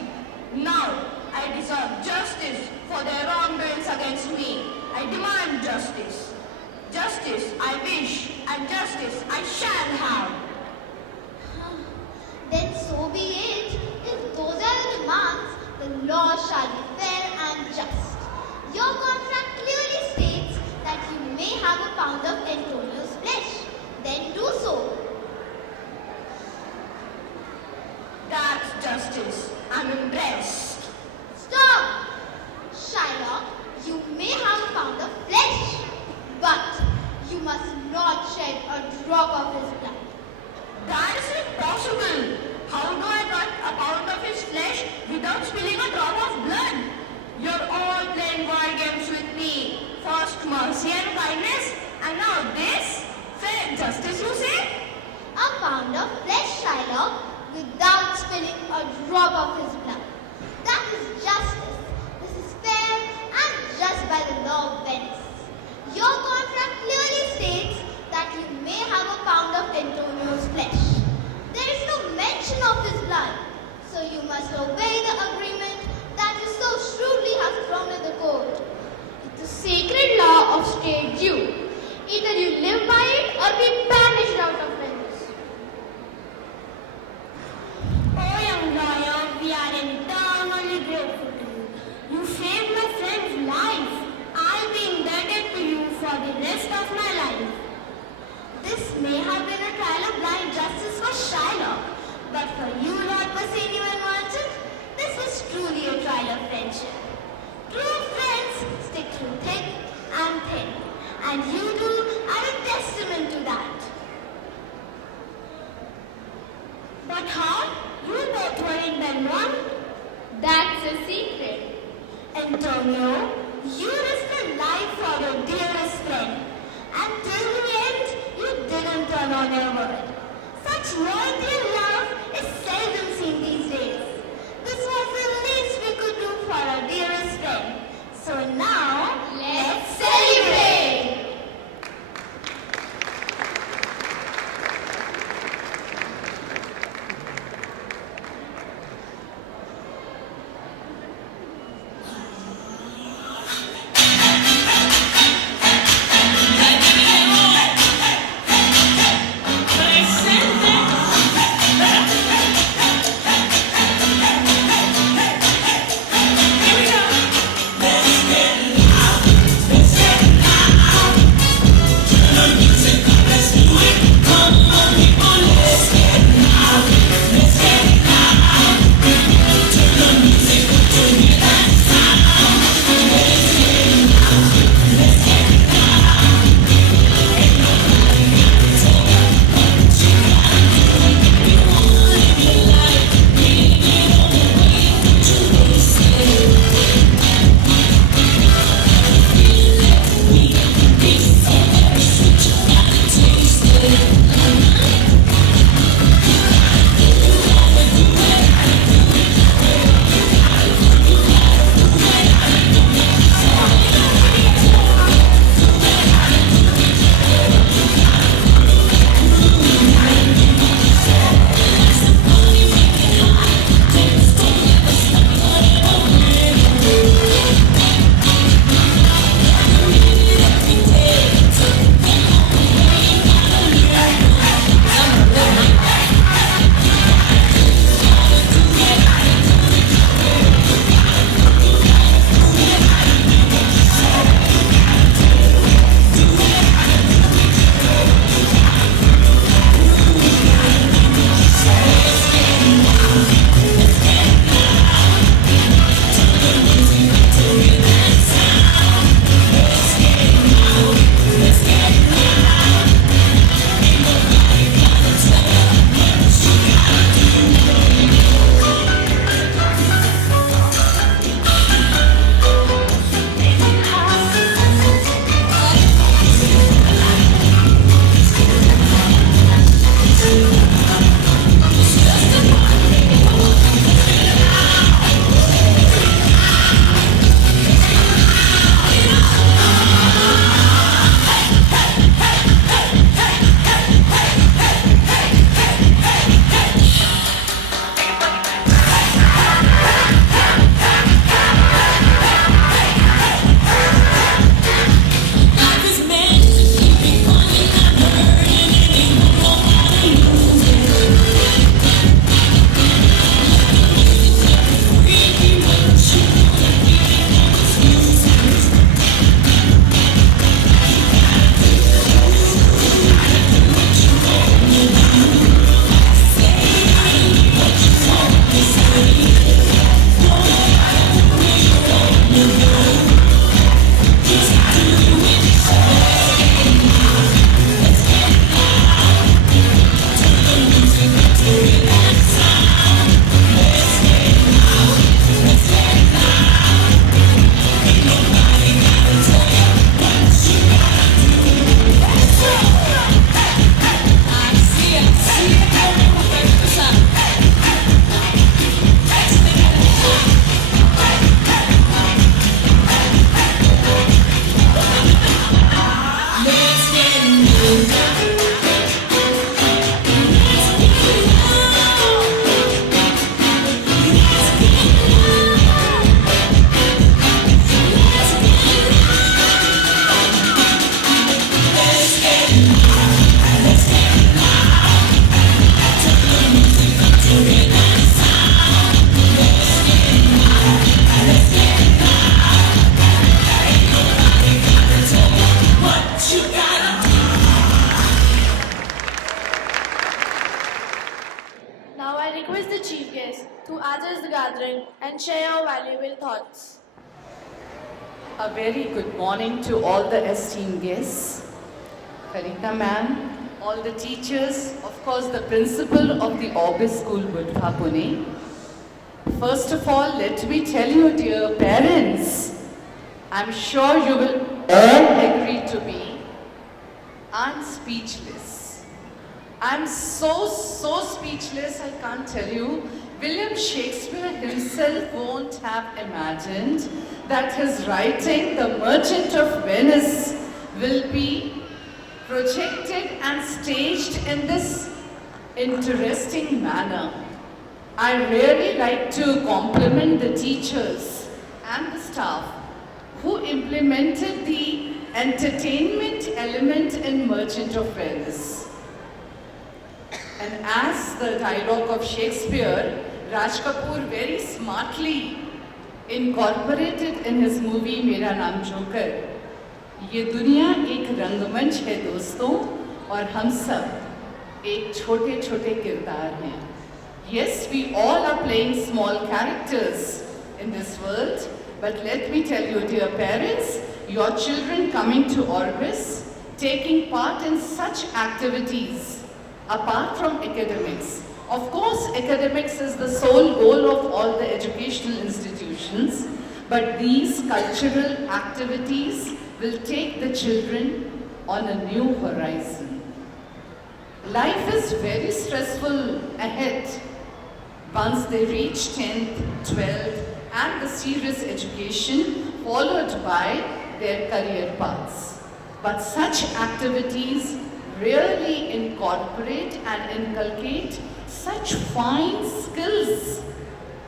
Now, I deserve justice for their wrongdoings against me. I demand justice. Justice I wish, and justice I shall have. Then so be it. If those are the demands, the law shall be fair and just. Your contract clearly states that you may have a pound of Antonio's flesh. Then do so. That's justice. I'm impressed. Stop! Shylock, you may have a pound of flesh, but you must not shed a drop of his blood. That is impossible. How do I cut a pound of his flesh without spilling a drop of blood? You're all playing word games with me. First mercy and kindness, and now this? Fair justice, you say? A pound of flesh, Shylock, without spilling a drop of his blood. That is justice. This is fair and just by the law of Venice. Your contract clearly states that you may have a pound of Antonio's flesh. There is no mention of his blood, so you must obey the agreement that you so shrewdly have thrown in the court. It's a sacred law of state due. Either you live by it or be banished out of Venice. Oh, young lawyer, we are eternally grateful to you. You saved my friend's life. I'll be indebted to you for the rest of my life. This may have been a trial of blind justice for Shylock, but for you, Lord Bassanio and Merchant, this was truly a trial of friendship. True friends stick through thick and thin, and you two are a testament to that. But how? You both were in Belmont. That's a secret. Antonio, You risked your life for your dearest friend, and till the end, you didn't turn on your word. Such loyalty and love is seldom seen these days. This was the least we could do for our dearest friend. So now, let's celebrate! and share your valuable thoughts. A very good morning to all the esteemed guests, Karita ma'am, all the teachers, of course the principal of the Orbis School, Mundhwa, Pune. First of all, let me tell you, dear parents, I'm sure you will all agree to me, I'm speechless. I'm so speechless, I can't tell you. William Shakespeare himself won't have imagined that his writing, The Merchant of Venice, will be projected and staged in this interesting manner. I really like to compliment the teachers and the staff who implemented the entertainment element in Merchant of Venice. And as the dialogue of Shakespeare, Raj Kapoor very smartly incorporated in his movie Mera Naam Joker. ये दुनिया एक रंगमंच है दोस्तों और हम सब एक छोटे छोटे किरदार हैं. Yes, we all are playing small characters in this world, but let me tell you, dear parents, your children coming to Orbis, taking part in such activities, apart from academics. Of course, academics is the sole goal of all the educational institutions, but these cultural activities will take the children on a new horizon. Life is very stressful ahead once they reach 10th, 12th and the serious education followed by their career paths. But such activities really incorporate and inculcate such fine skills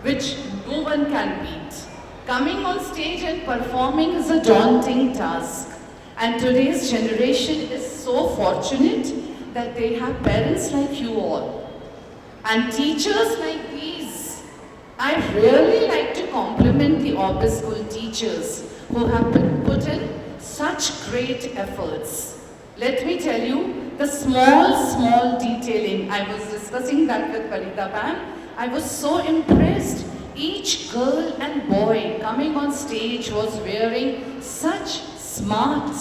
which no one can beat. Coming on stage and performing is a daunting task, and today's generation is so fortunate that they have parents like you all and teachers like these. I really like to compliment the Orbis School teachers who have put in such great efforts. Let me tell you, the small detailing, I was discussing that with Karita ma'am, I was so impressed. Each girl and boy coming on stage was wearing such smart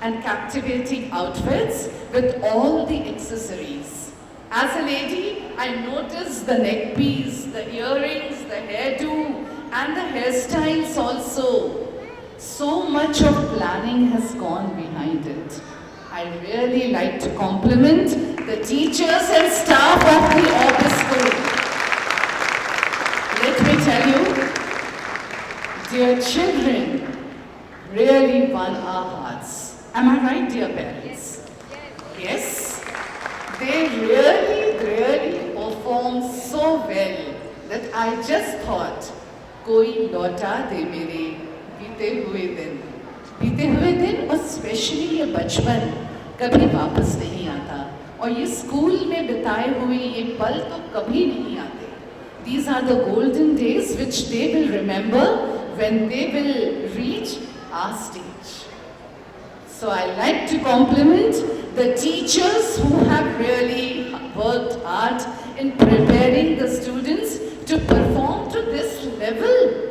and captivating outfits with all the accessories. As a lady, I noticed the neck piece, the earrings, the hairdo and the hairstyles also. So much of planning has gone behind it. I really like to compliment the teachers and staff of the Orbis School. Let me tell you, dear children, really won our hearts. Am I right, dear parents? Yes? They really performed so well that I just thought, koi lauta de mere बीते हुए दिन. बीते हुए दिन और specially ये बचपन कभी वापस नहीं आता और ये स्कूल में बिताए हुए ये पल तो कभी नहीं आते. These are the golden days which they will remember when they will reach our stage. So I like to compliment the teachers who have really worked hard in preparing the students to perform to this level.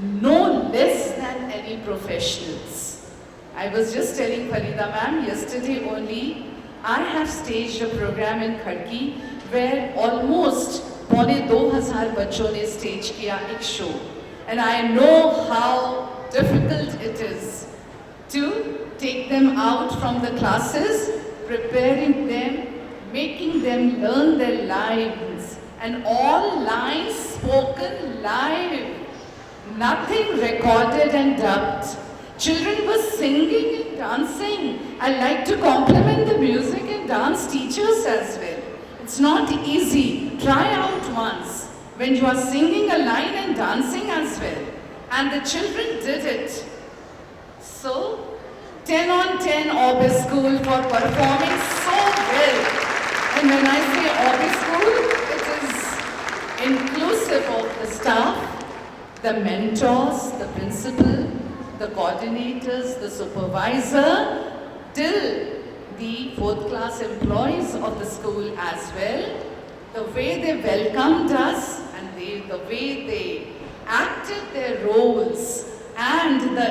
No less than any professionals. I was just telling Farida ma'am yesterday only, I have staged a program in Khadki where almost 2,500 बच्चों ने stage किया एक show. And I know how difficult it is to take them out from the classes, preparing them, making them learn their lines, and all lines spoken live. Nothing recorded and dubbed. Children were singing and dancing. I like to compliment the music and dance teachers as well. It's not easy. Try out once when you are singing a line and dancing as well. And the children did it. So, 10 on 10 Orbis School for performing so well. And when I say Orbis School, it is inclusive of the staff, the mentors, the principal, the coordinators, the supervisor, till the 4th class employees of the school as well. The way they welcomed us and they the way they acted their roles, and the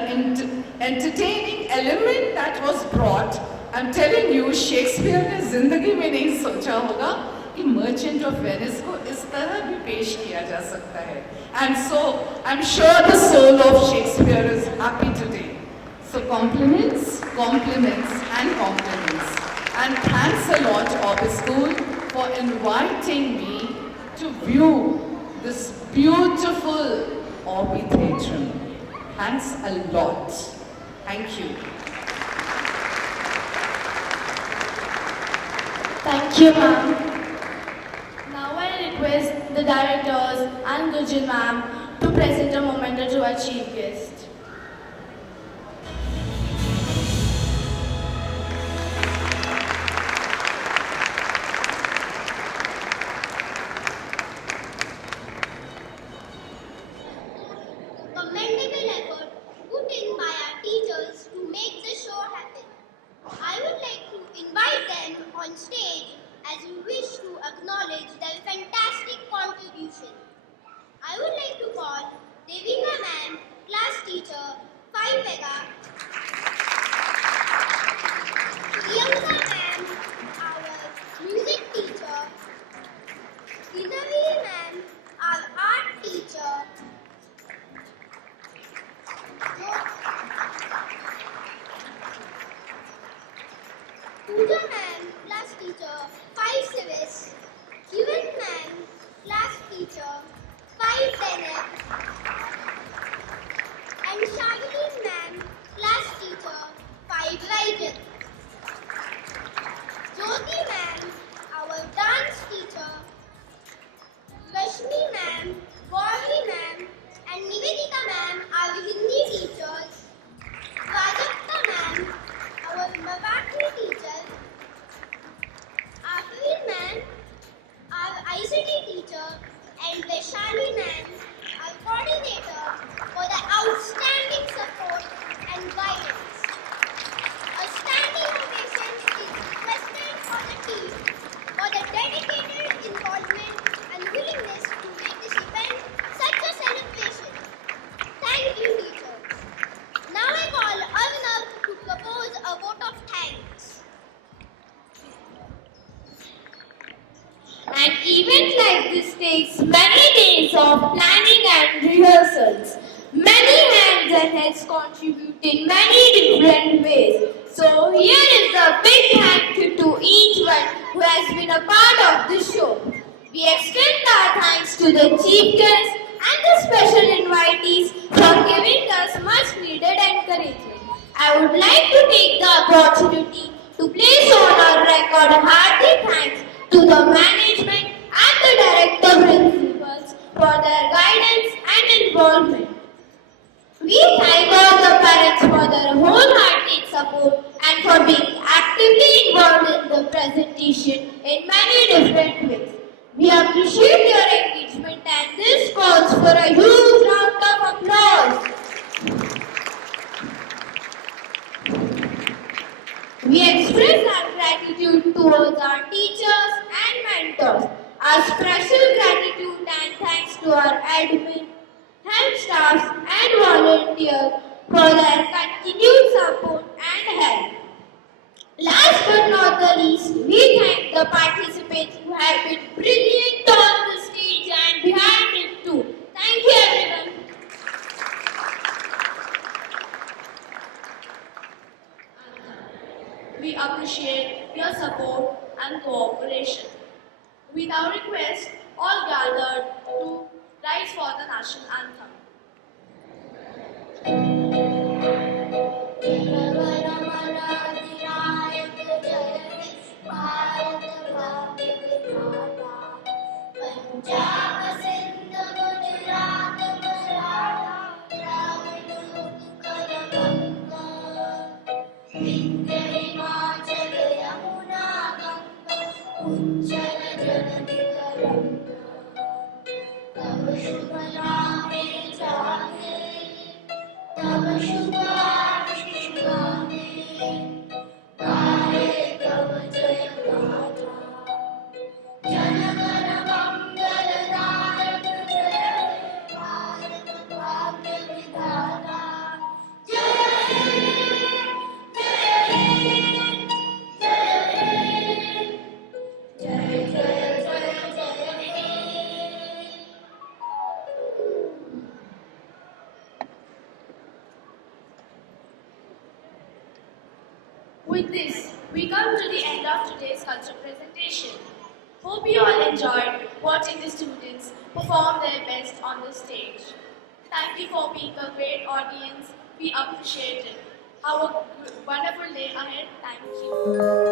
entertaining element that was brought. I'm telling you, Shakespeare ने जिंदगी में नहीं सोचा होगा कि Merchant of Venice को इस तरह भी पेश किया जा सकता है. And so, I'm sure the soul of Shakespeare is happy today. So compliments, compliments and compliments. And thanks a lot, Orbis School, for inviting me to view this beautiful Orbithedron. Thanks a lot. Thank you. Thank you, ma'am. Now I request the directors and Gujil ma'am to present a memento to our chief guest. Commendable effort put in by our teachers to make the show happen. I would like to invite them on stage as we wish to acknowledge their fantastic contribution. I would like to call Devika ma'am, class teacher, Phi Mega, Priyanka ma'am, our music teacher, Dinavi ma'am, our art teacher, Pooja ma'am, class teacher, 5 Civis, Kiran ma'am, class teacher, 5 Tenet, and Shailin ma'am, class teacher, 5 Rajan. Jyoti ma'am, our dance teacher, Rashmi ma'am, Gauri ma'am, and Nivedita ma'am, our Hindi teachers, Prajakta ma'am, our Marathi teacher, Afrin ma'am, our ICT teacher, and Vaishali ma'am, our coordinator, for the outstanding support and guidance. A standing ovation is requested for the team for the dedicated involvement and willingness to make this event such a celebration. Thank you, teachers. Now I call Arnav to propose a vote of thanks. An event like this takes many days of planning and rehearsals. Many hands and heads contribute in many different ways. So here is a big thank you to each one who has been a part of the show. We extend our thanks to the chief guests and the special invitees for giving us much needed encouragement. I would like to take the opportunity to place on our record a hearty thanks to the management and the director principals for their guidance and involvement. We thank all the parents for their wholehearted support and for being actively involved in the presentation in many different ways. We appreciate your engagement and this calls for a huge round of applause. We express our gratitude towards our teachers and mentors. Our special gratitude and thanks to our admin, help staffs and volunteers for their continued support and help. Last but not the least, we thank the participants who have been brilliant on the stage and behind it too. Thank you everyone. We appreciate your support and cooperation. We now request all gathered to rise for the national anthem. Thank you. With this, we come to the end of today's cultural presentation. Hope you all enjoyed watching the students perform their best on the stage. Thank you for being a great audience. We appreciate it. Have a wonderful day ahead. Thank you.